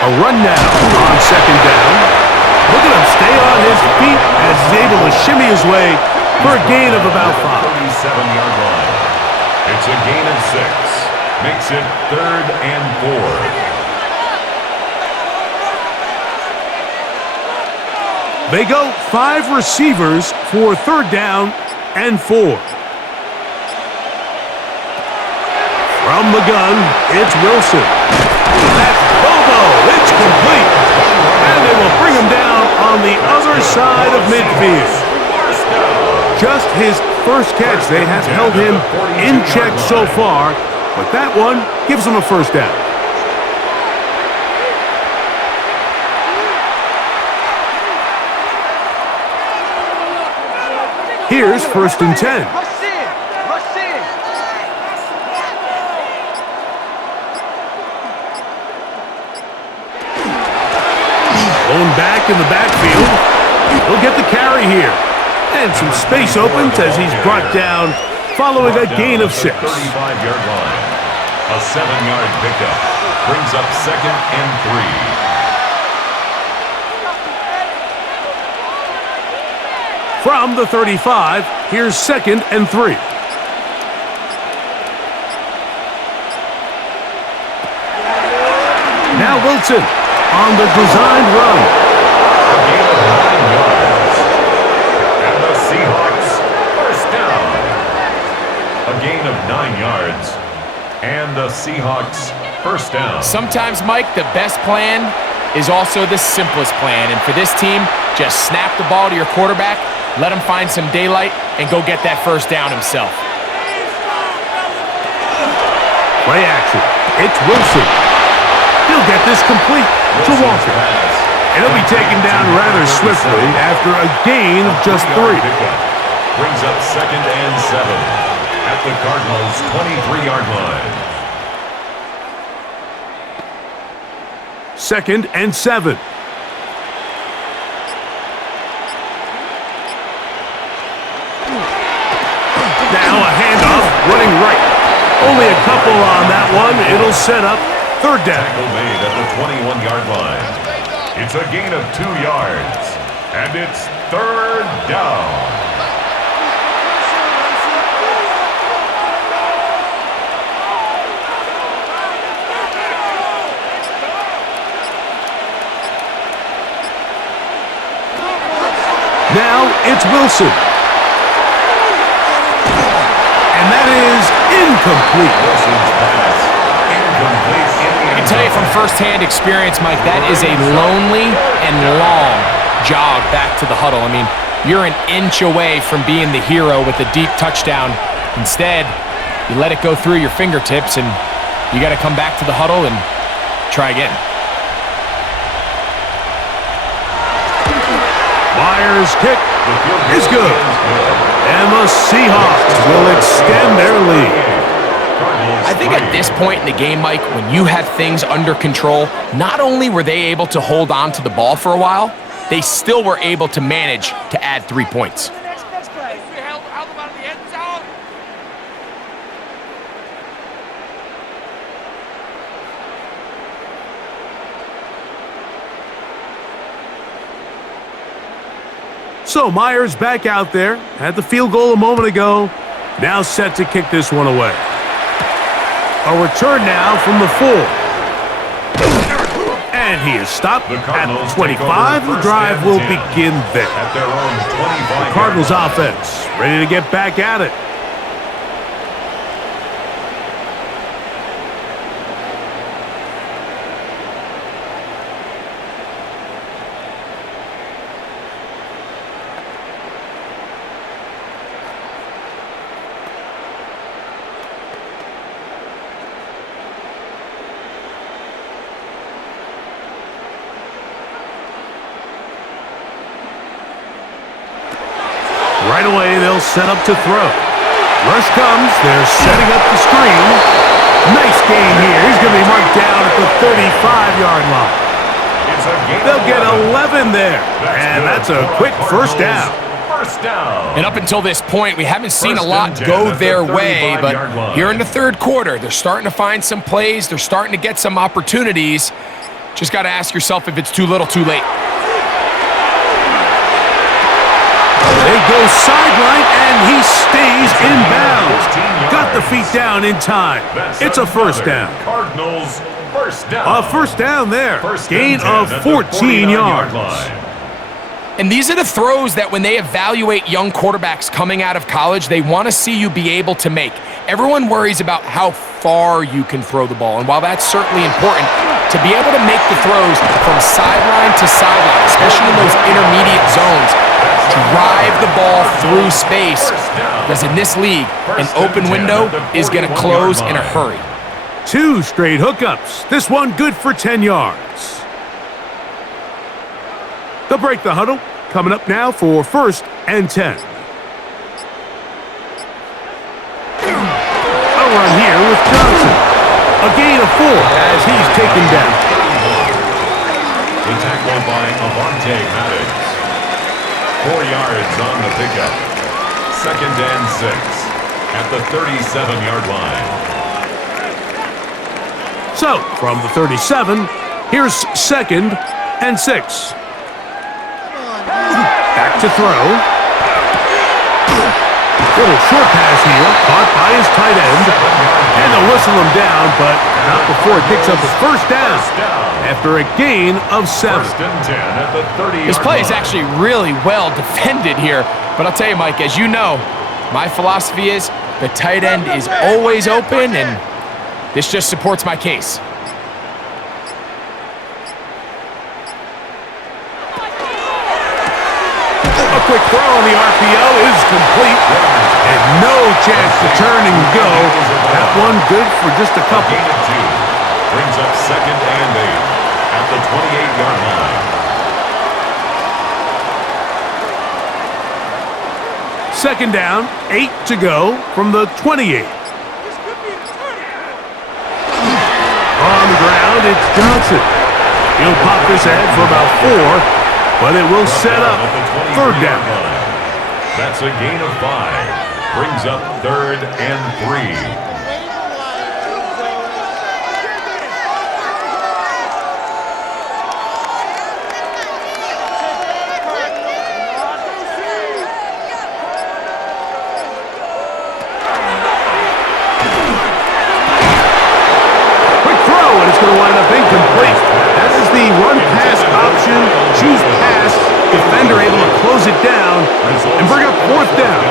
A run now on 2nd down. Look at him stay on his feet as he's able to shimmy his way for a gain of about 5. 37-yard line. It's a gain of 6. Makes it 3rd and 4. They go 5 receivers for 3rd down and 4. From the gun, it's Wilson. That's Bobo. It's complete. And they will bring him down on the other side of midfield. Just his first catch. They have held him in check so far, but that one gives him a 1st down. Here's 1st and 10. Going back in the backfield. He'll get the carry here. And some space opens as he's brought down following a gain of 6. 35-yard line. A 7-yard pickup. Brings up 2nd and 3. From the 35, here's 2nd and 3. Now Wilson on the designed run. A gain of 9 yards. And the Seahawks 1st down. A gain of 9 yards. And the Seahawks 1st down. Sometimes, Mike, the best plan is also the simplest plan. And for this team, just snap the ball to your quarterback, let him find some daylight, and go get that 1st down himself. Play action. It's Wilson. He'll get this complete to Walker. And he'll be taken down rather swiftly after a gain of just 3. Brings up 2nd and 7 at the Cardinals' 23-yard line. 2nd and 7. Now a handoff, running right. Only a couple on that one. It'll set up 3rd down. Tackle made at the 21-yard line. It's a gain of 2 yards. And it's 3rd down. Now it's Wilson. And that is incomplete. Wilson's pass. Incomplete. I can tell you from firsthand experience, Mike, that is a lonely and long jog back to the huddle. I mean, you're an inch away from being the hero with a deep touchdown. Instead, you let it go through your fingertips, and you got to come back to the huddle and try again. Myers' kick is good. And the Seahawks will extend their lead. I think at this point in the game, Mike, when you have things under control, not only were they able to hold on to the ball for a while, they still were able to manage to add 3 points. So Myers back out there. Had the field goal a moment ago. Now set to kick this one away. A return now from the 4. And he is stopped at 25. The drive will begin there. At their own 25. The Cardinals offense ready to get back at it. Right away, they'll set up to throw. Rush comes. They're setting up the screen. Nice gain here. He's going to be marked down at the 35-yard line. They'll get 11 there. And that's a quick first down. And up until this point, we haven't seen a lot go their way, but here in the third quarter, they're starting to find some plays. They're starting to get some opportunities. Just got to ask yourself if it's too little, too late. They go sideline, and he stays in bounds. Got the feet down in time. It's a first down. Cardinals first down. A first down there. Gain of 14 yards. And these are the throws that when they evaluate young quarterbacks coming out of college, they want to see you be able to make. Everyone worries about how far you can throw the ball. And while that's certainly important, to be able to make the throws from sideline to sideline, especially in those intermediate zones, drive the ball through space, because in this league, an open window is going to close in a hurry. 2 straight hookups. This one good for 10 yards. They'll break the huddle. Coming up now for 1st and 10. A run here with Johnson. A gain of 4 as he's taken down. The tackle by Avante Maddox. 4 yards on the pickup. 2nd and 6 at the 37-yard line. So, from the 37, here's 2nd and 6. Back to throw. Little short pass here, caught by his tight end. And they'll whistle him down, but not before he picks up his first down after a gain of 7. 1st and 10 at the 30-yard line. This play is actually really well defended here. But I'll tell you, Mike, as you know, my philosophy is the tight end is always open, and this just supports my case. A quick throw on the RPO is complete. And no chance to turn and go. That one good for just a couple. Gain of 2 brings up 2nd and 8 at the 28-yard line. 2nd down, 8 to go from the 28. On the ground, it's Johnson. He'll pop this ahead for about 4, but it will set up 3rd down. That's a gain of 5. Brings up 3rd and 3. Going to wind up incomplete. That is the run-pass option. Choose pass. Defender able to close it down and bring up 4th down.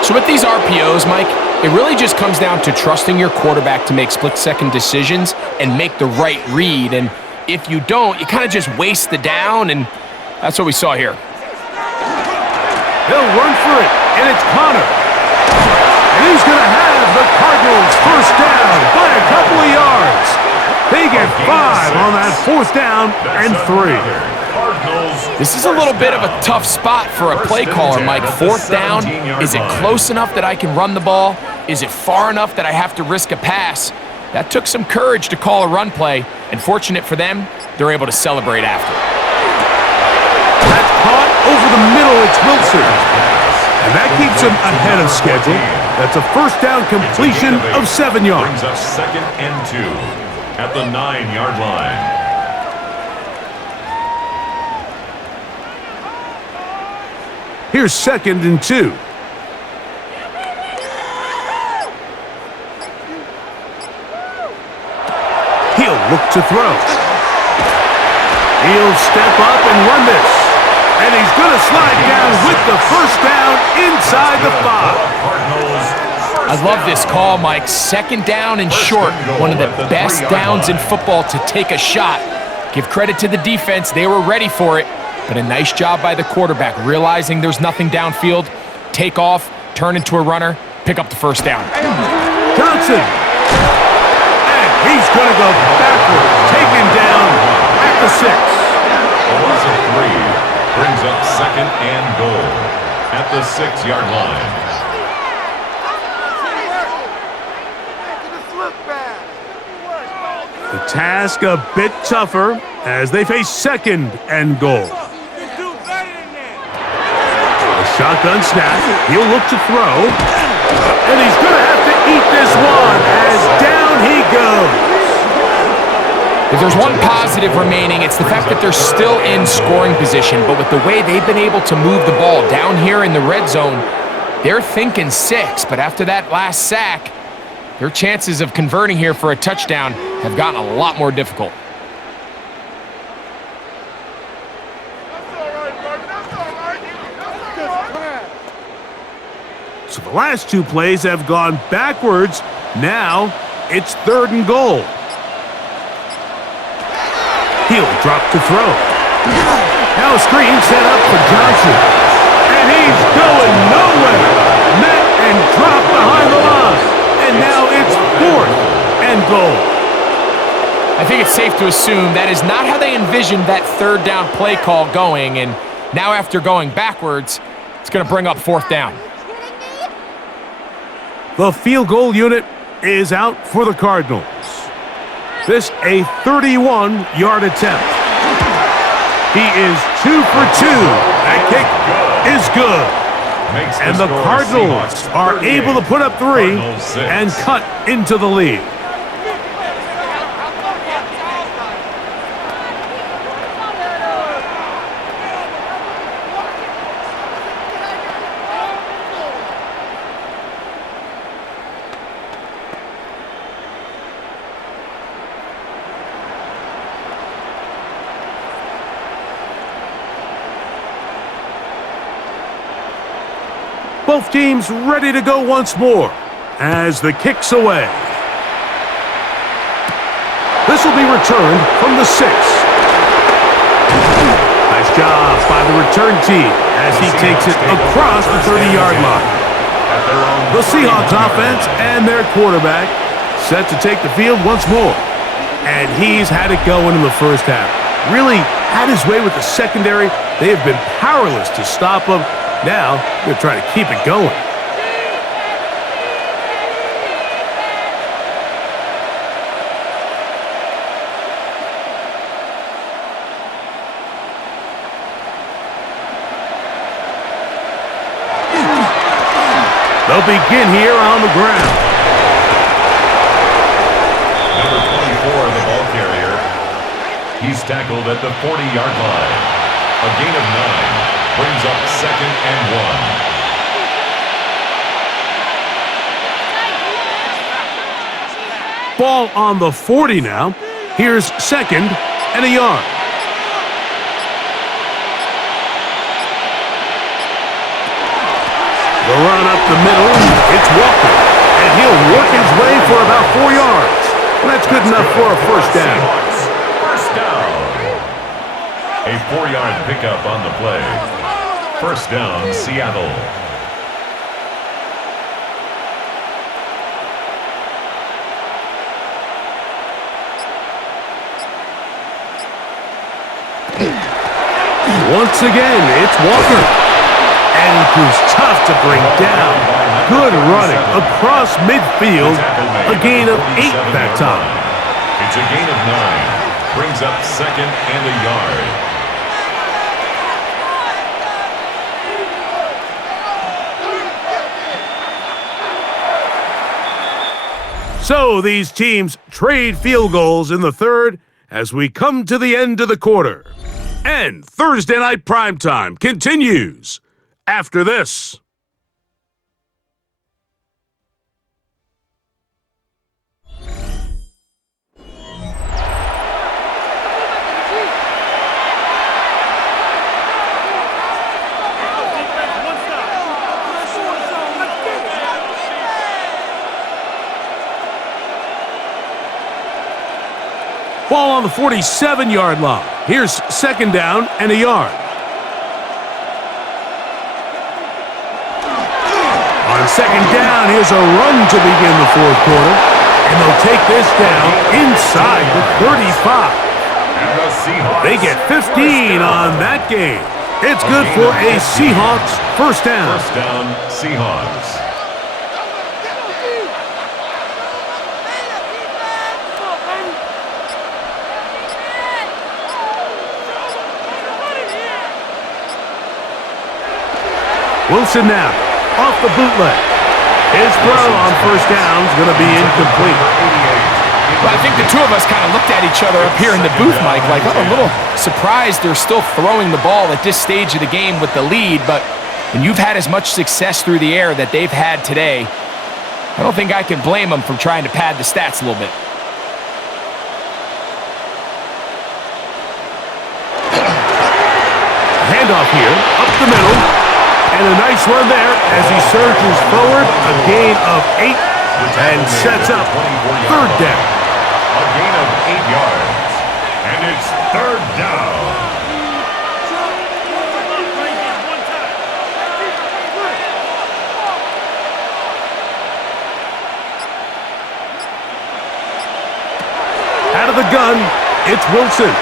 So with these RPOs, Mike, it really just comes down to trusting your quarterback to make split-second decisions and make the right read. And if you don't, you kind of just waste the down, and that's what we saw here. They'll run for it, and it's Connor. And he's going to have the Cardinals first down by a couple of yards. They get 5 on that 4th down and 3. This is a little bit of a tough spot for a play caller, Mike. 4th down, is it close enough that I can run the ball? Is it far enough that I have to risk a pass? That took some courage to call a run play, and fortunate for them, they're able to celebrate after. That's caught over the middle. It's Wilson. And that keeps him ahead of schedule. That's a first down completion of 7 yards. Brings up 2nd and 2 at the 9-yard line. Here's 2nd and 2. He'll look to throw. He'll step up and run this. And he's going to slide down with the first down inside the 5. I love this call, Mike. 2nd down and short. One of the best downs in football to take a shot. Give credit to the defense. They were ready for it. But a nice job by the quarterback, realizing there's nothing downfield. Take off, turn into a runner, pick up the first down. Johnson. And he's going to go backward. Taken down at the 6. A loss of 3 brings up 2nd and goal at the 6-yard line. The task a bit tougher as they face 2nd and goal. A shotgun snap. He'll look to throw. And he's going to have to eat this one as down he goes. If there's one positive remaining, it's the fact that they're still in scoring position. But with the way they've been able to move the ball down here in the red zone, they're thinking 6. But after that last sack, their chances of converting here for a touchdown have gotten a lot more difficult. So the last 2 plays have gone backwards. Now it's 3rd and goal. He'll drop to throw. Now a screen set up for Johnson. And he's going nowhere. Met and dropped behind the line. And now it's 4th and goal. I think it's safe to assume that is not how they envisioned that 3rd down play call going. And now after going backwards, it's going to bring up 4th down. The field goal unit is out for the Cardinals. This a 31-yard attempt. He is 2 for 2. That kick is good. And the Cardinals are able to put up 3 and cut into the lead. Both teams ready to go once more as the kick's away. This will be returned from the 6. Nice job by the return team as he takes it across the 30-yard line. The Seahawks offense and their quarterback set to take the field once more. And he's had it going in the first half. Really had his way with the secondary. They have been powerless to stop him. Now, they're trying to keep it going. They'll begin here on the ground. Number 24, the ball carrier. He's tackled at the 40-yard line. A gain of 9. Brings up 2nd and 1. Ball on the 40 now. Here's 2nd and a yard. The run up the middle, it's Walker. And he'll work his way for about 4 yards. That's good enough for a first down. First down. A 4-yard pickup on the play. First down, Seattle. Once again, it's Walker. And he proves tough to bring down. Good running across midfield. A gain of 8 that time. It's a gain of 9. Brings up 2nd and a yard. So these teams trade field goals in the 3rd as we come to the end of the quarter. And Thursday Night Primetime continues after this. Ball on the 47-yard line. Here's second down and a yard. On second down, here's a run to begin the fourth quarter. And they'll take this down inside the 35. They get 15 on that game. It's good for a Seahawks first down. First down, Seahawks. Wilson now, off the bootleg. His throw on first down is going to be incomplete. Well, I think the two of us kind of looked at each other up here in the booth, Mike, like, oh, a little surprised they're still throwing the ball at this stage of the game with the lead, but when you've had as much success through the air that they've had today, I don't think I can blame them for trying to pad the stats a little bit. Handoff here, up the middle. And a nice run there as he surges forward, a gain of 8, and sets up third down. A gain of 8 yards, and it's third down. Out of the gun, it's Wilson.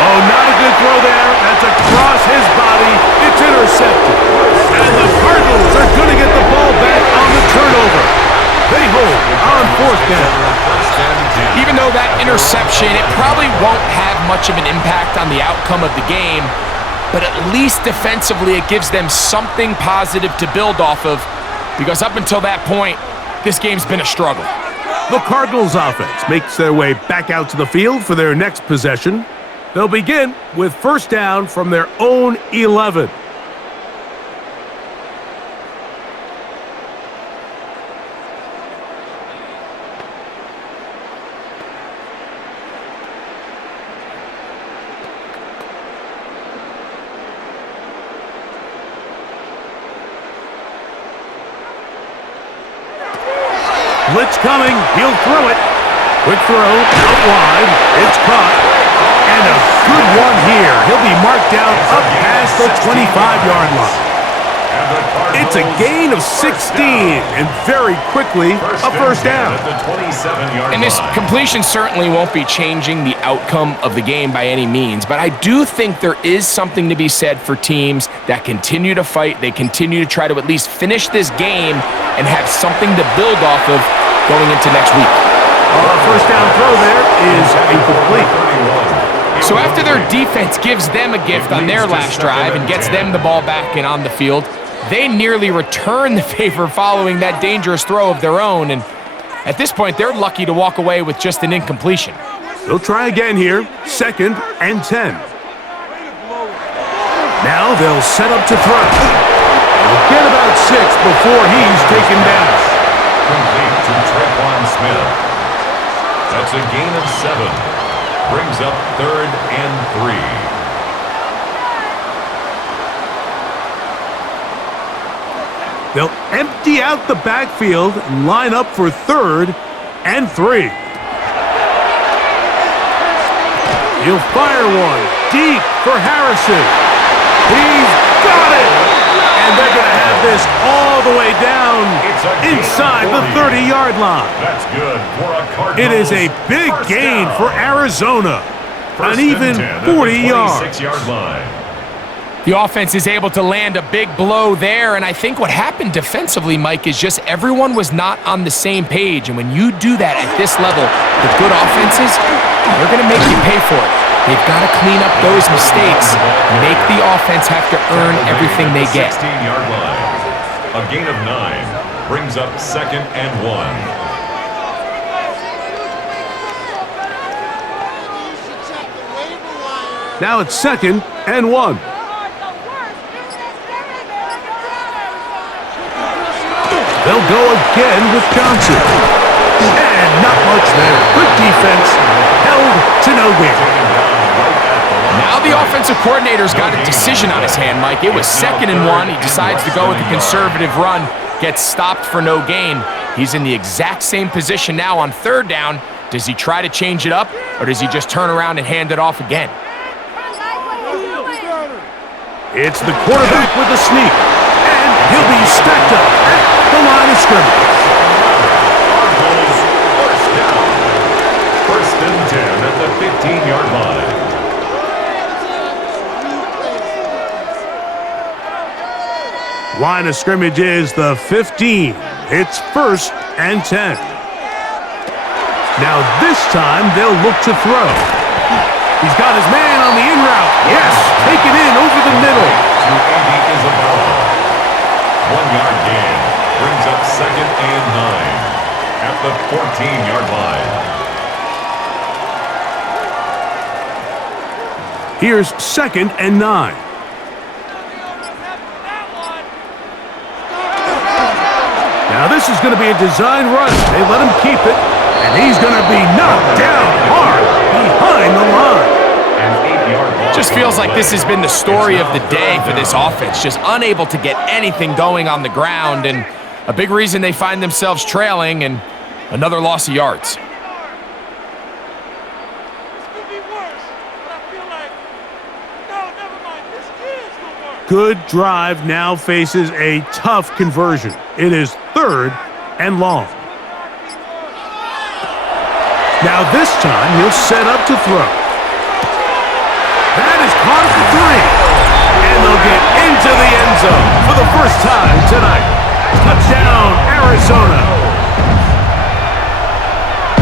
Oh, not a good throw there. That's across his body. It's intercepted. And the Cardinals are going to get the ball back on the turnover. They hold on fourth down. Even though that interception, it probably won't have much of an impact on the outcome of the game, but at least defensively it gives them something positive to build off of, because up until that point, this game's been a struggle. The Cardinals offense makes their way back out to the field for their next possession. They'll begin with first down from their own 11. Blitz coming. He'll throw it. Quick throw out wide. It's caught. And a good one here. He'll be marked down up past the 25-yard line. It's a gain of 16, and very quickly, a first down. And this completion certainly won't be changing the outcome of the game by any means, but I do think there is something to be said for teams that continue to fight. They continue to try to at least finish this game and have something to build off of going into next week. First down throw there is incomplete. So after their defense gives them a gift on their last drive and gets them the ball back and on the field, they nearly return the favor following that dangerous throw of their own. And at this point, they're lucky to walk away with just an incompletion. They'll try again here, second and 10. Now they'll set up to throw. They'll get about 6 before he's taken down. Complete to Tre'Quan Smith. That's a gain of 7. Brings up third and 3. They'll empty out the backfield and line up for third and 3. He'll fire one deep for Harrison. He's got it! And they're going to have this all the way down inside the 30-yard line. That's good for a Cardinals. It is a big gain for Arizona. An even 40 yards. The offense is able to land a big blow there, and I think what happened defensively, Mike, is just everyone was not on the same page. And when you do that at this level, the good offenses, they're going to make you pay for it. They've got to clean up those mistakes, make the offense have to earn everything they get. 16-yard line. A gain of 9 brings up second and 1. Now it's second and 1. They'll go again with Johnson. And not much there. Good defense. Held to no gain. Now the offensive coordinator's got a decision on his hand, Mike. It was 2nd and 1. He decides to go with a conservative run. Gets stopped for no gain. He's in the exact same position now on 3rd down. Does he try to change it up, or does he just turn around and hand it off again? It's the quarterback with a sneak. And he'll be stacked up at the line of scrimmage. First down. 1st and 10 at the 15-yard line. Line of scrimmage is the 15. It's 1st and 10. Now this time they'll look to throw. He's got his man on the in route. Yes, take it in over the middle. To Andy Isabella. 1-yard gain. Brings up 2nd and 9 at the 14-yard line. Here's 2nd and 9. Now this is going to be a design run. They let him keep it, and he's going to be knocked down hard behind the line. Just feels like this has been the story of the day for this offense. Just unable to get anything going on the ground, and a big reason they find themselves trailing and another loss of yards. Good drive now faces a tough conversion. It is 3rd and long. Now this time he'll set up to throw. That is caught at the 3. And they'll get into the end zone for the first time tonight. Touchdown, Arizona.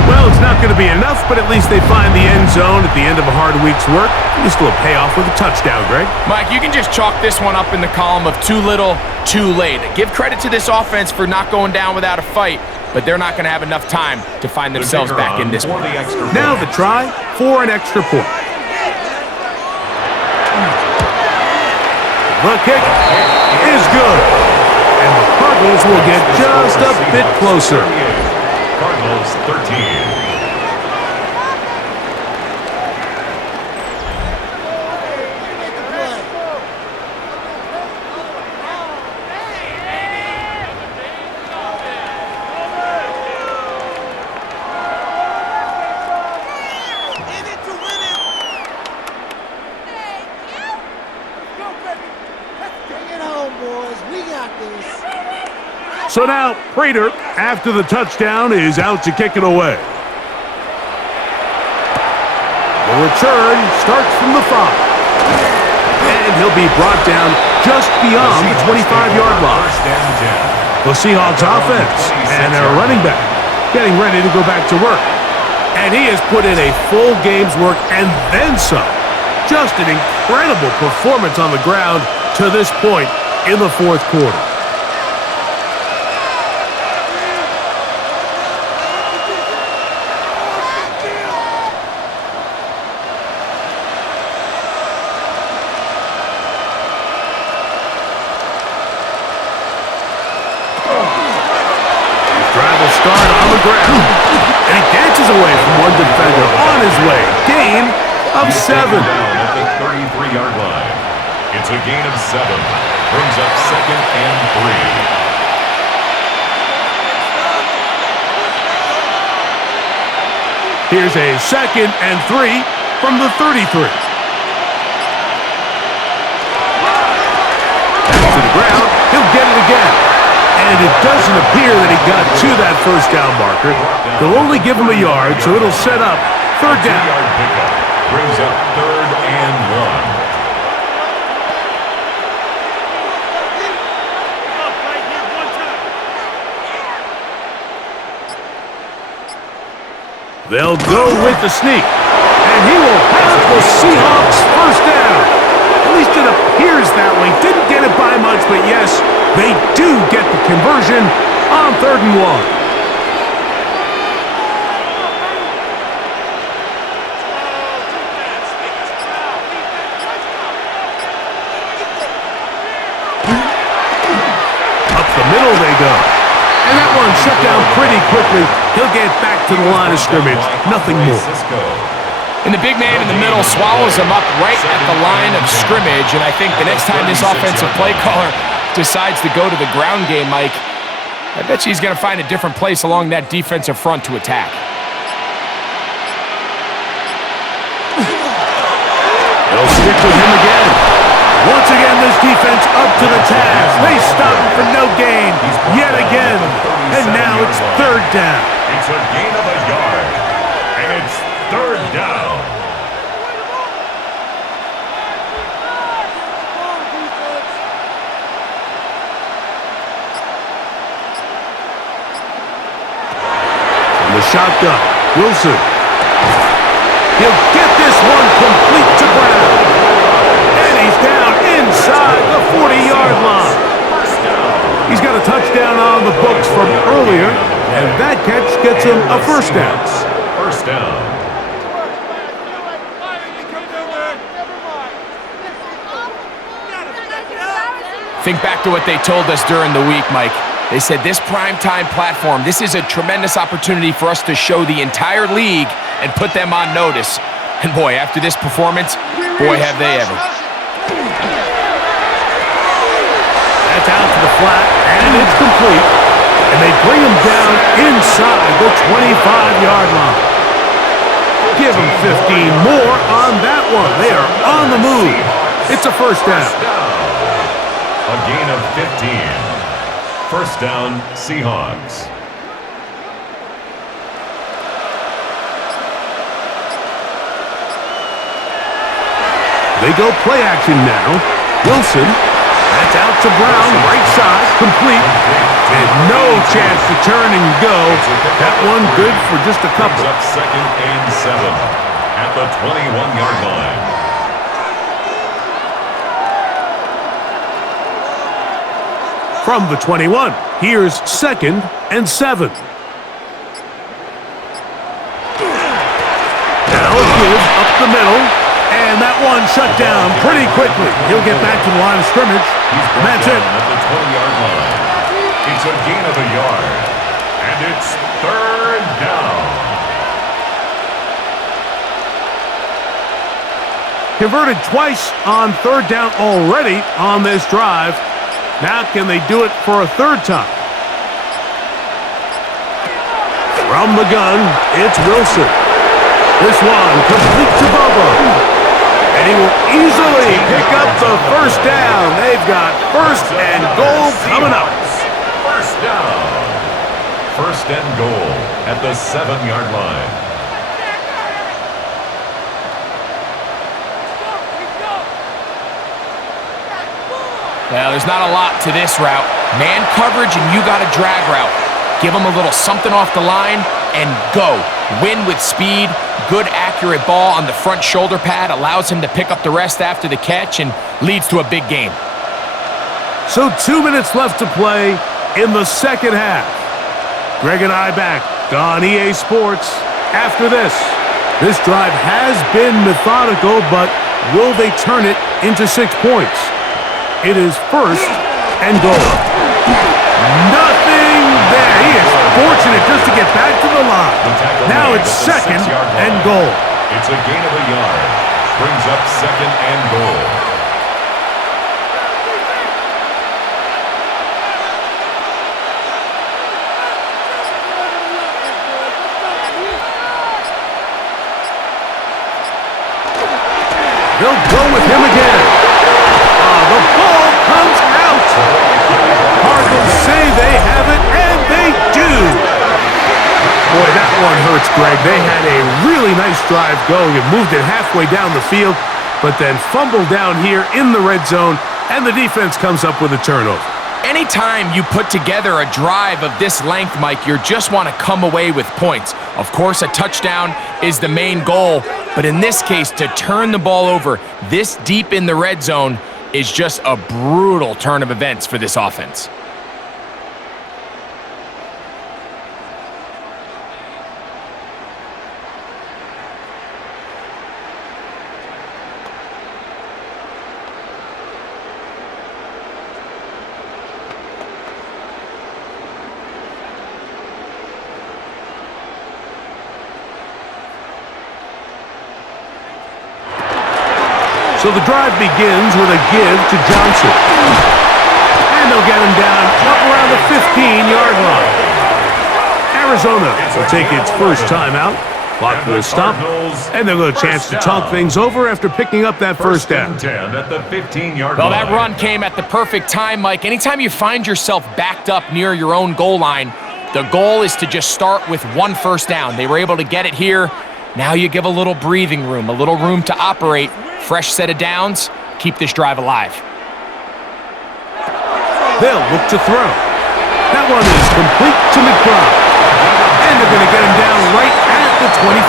Well, it's not going to be enough, but at least they find the end zone at the end of a hard week's work. At least it'll pay off with a touchdown, Greg. Mike, you can just chalk this one up in the column of too little, too late. Give credit to this offense for not going down without a fight, but they're not going to have enough time to find themselves back in this one. Now the try for an extra point. The kick is good. And the Cardinals will get just a bit closer. Cardinals 13. So now, Prater, after the touchdown, is out to kick it away. The return starts from the 5. And he'll be brought down just beyond the 25-yard line. The Seahawks offense and their running back getting ready to go back to work. And he has put in a full game's work and then some. Just an incredible performance on the ground to this point in the 4th quarter. Start on the ground, and he dances away from one defender on his way. Gain of 7. Down at the 33-yard line. It's a gain of 7. Brings up 2nd and 3. Here's a 2nd and 3 from the 33. Back to the ground. He'll get it again. And it doesn't appear that he got to that first down marker. They'll only give him a yard, so it'll set up 3rd down. 2-yard pickup brings up 3rd and 1. They'll go with the sneak. And he will have the Seahawks first down. At least it appears that way. Didn't get it by much, but yes, they do get the conversion on 3rd and 1. Up the middle they go. And one shut down pretty quickly. He'll get back to the line of scrimmage. Nothing more. And the big man in the middle swallows him up right at the line of scrimmage. And I think the next time this offensive play caller decides to go to the ground game, Mike, I bet you he's going to find a different place along that defensive front to attack. They'll stick with him again. Once again, this defense up to the task. They stop him for no gain yet again. And now it's third down. It's a gain of a yard. And it's third down. From the shotgun, Wilson. He'll get this one complete to Brown. And he's down inside the 40-yard line. He's got a touchdown on the books from earlier, and that catch gets him a first down. First down. Think back to what they told us during the week, Mike. They said this primetime platform, this is a tremendous opportunity for us to show the entire league and put them on notice. And boy, after this performance, boy, have they ever. That's out to the flat, and it's complete. And they bring him down inside the 25-yard line. Give him 15 more on that one. They are on the move. It's a first down. A gain of 15. First down, Seahawks. They go play action now. Wilson, that's out to Brown, right side, complete. And no chance to turn and go. That one good for just a couple. Up second and 7 at the 21-yard line. From the 21, here's second and 7. Now a give up the middle, and that one shut down pretty quickly. He'll get back to the line of scrimmage, and that's it. At the 20-yard line. It's a gain of a yard, and it's third down. Converted twice on third down already on this drive. Now can they do it for a third time? From the gun, it's Wilson. This one complete to Bubba. And he will easily pick up the first down. They've got first and goal coming up. First down. First and goal at the 7-yard line. Well, there's not a lot to this route. Man coverage and you got a drag route. Give him a little something off the line and go. Win with speed. Good accurate ball on the front shoulder pad. Allows him to pick up the rest after the catch and leads to a big game. So 2 minutes left to play in the second half. Greg and I back on EA Sports after this. This drive has been methodical, but will they turn it into 6 points? It is first and goal. Nothing there. He is fortunate just to get back to the line. Now it's second and goal. It's a gain of a yard. Brings up second and goal. They'll go with him again. The ball comes out. Cardinals say they have it, and they do. Boy, that one hurts, Greg. They had a really nice drive going and moved it halfway down the field, but then fumbled down here in the red zone, and the defense comes up with a turnover. Anytime you put together a drive of this length, Mike, you just want to come away with points. Of course, a touchdown is the main goal, but in this case, to turn the ball over this deep in the red zone is just a brutal turn of events for this offense. So the drive begins with a give to Johnson. And they'll get him down up around the 15-yard line. Arizona will take its first timeout. Clock will stop, and they'll get a chance to talk things over after picking up that first down. 10 at the 15-yard line. Well, that run came at the perfect time, Mike. Anytime you find yourself backed up near your own goal line, the goal is to just start with one first down. They were able to get it here. Now you give a little breathing room, a little room to operate. Fresh set of downs. Keep this drive alive. They'll look to throw. That one is complete to McBride. And they're going to get him down right at the 25.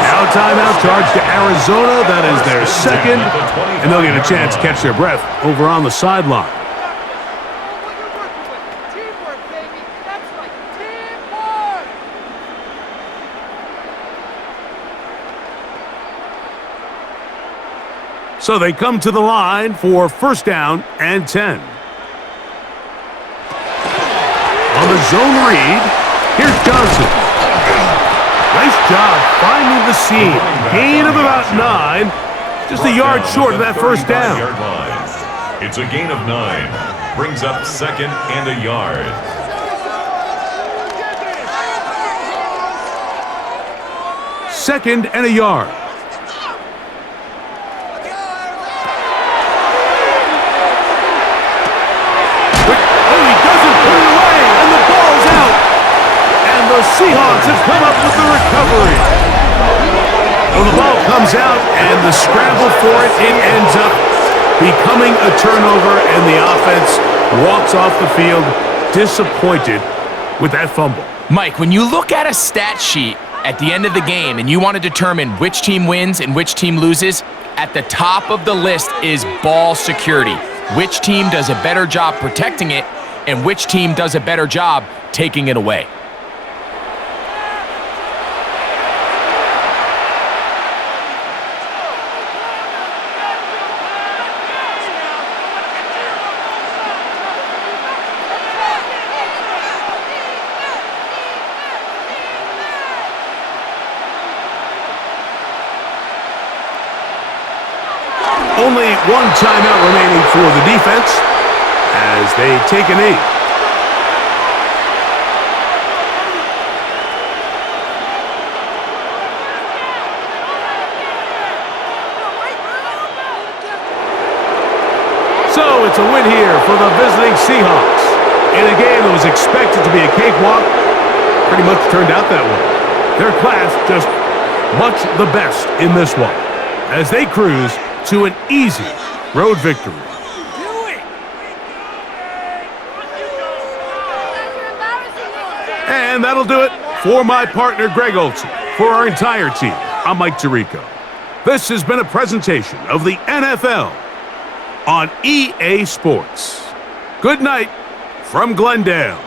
Now a timeout charge to Arizona. That is their second. And they'll get a chance to catch their breath over on the sideline. Teamwork, baby. That's right. Teamwork. So they come to the line for first down and 10. On the zone read, here's Johnson. Nice job finding the seam. Gain of about 9. Just a yard short of that first down. It's a gain of 9. Brings up second and a yard. Second and a yard. The Seahawks have come up with the recovery. Well, the ball comes out, and the scramble for it ends up becoming a turnover, and the offense walks off the field disappointed with that fumble. Mike, when you look at a stat sheet at the end of the game and you want to determine which team wins and which team loses, at the top of the list is ball security. Which team does a better job protecting it, and which team does a better job taking it away. Only one timeout remaining for the defense as they take a knee. So it's a win here for the visiting Seahawks. In a game that was expected to be a cakewalk, pretty much turned out that way. Their class just much the best in this one as they cruise to an easy road victory. And that'll do it for my partner, Greg Olson. For our entire team, I'm Mike Tirico. This has been a presentation of the NFL on EA Sports. Good night from Glendale.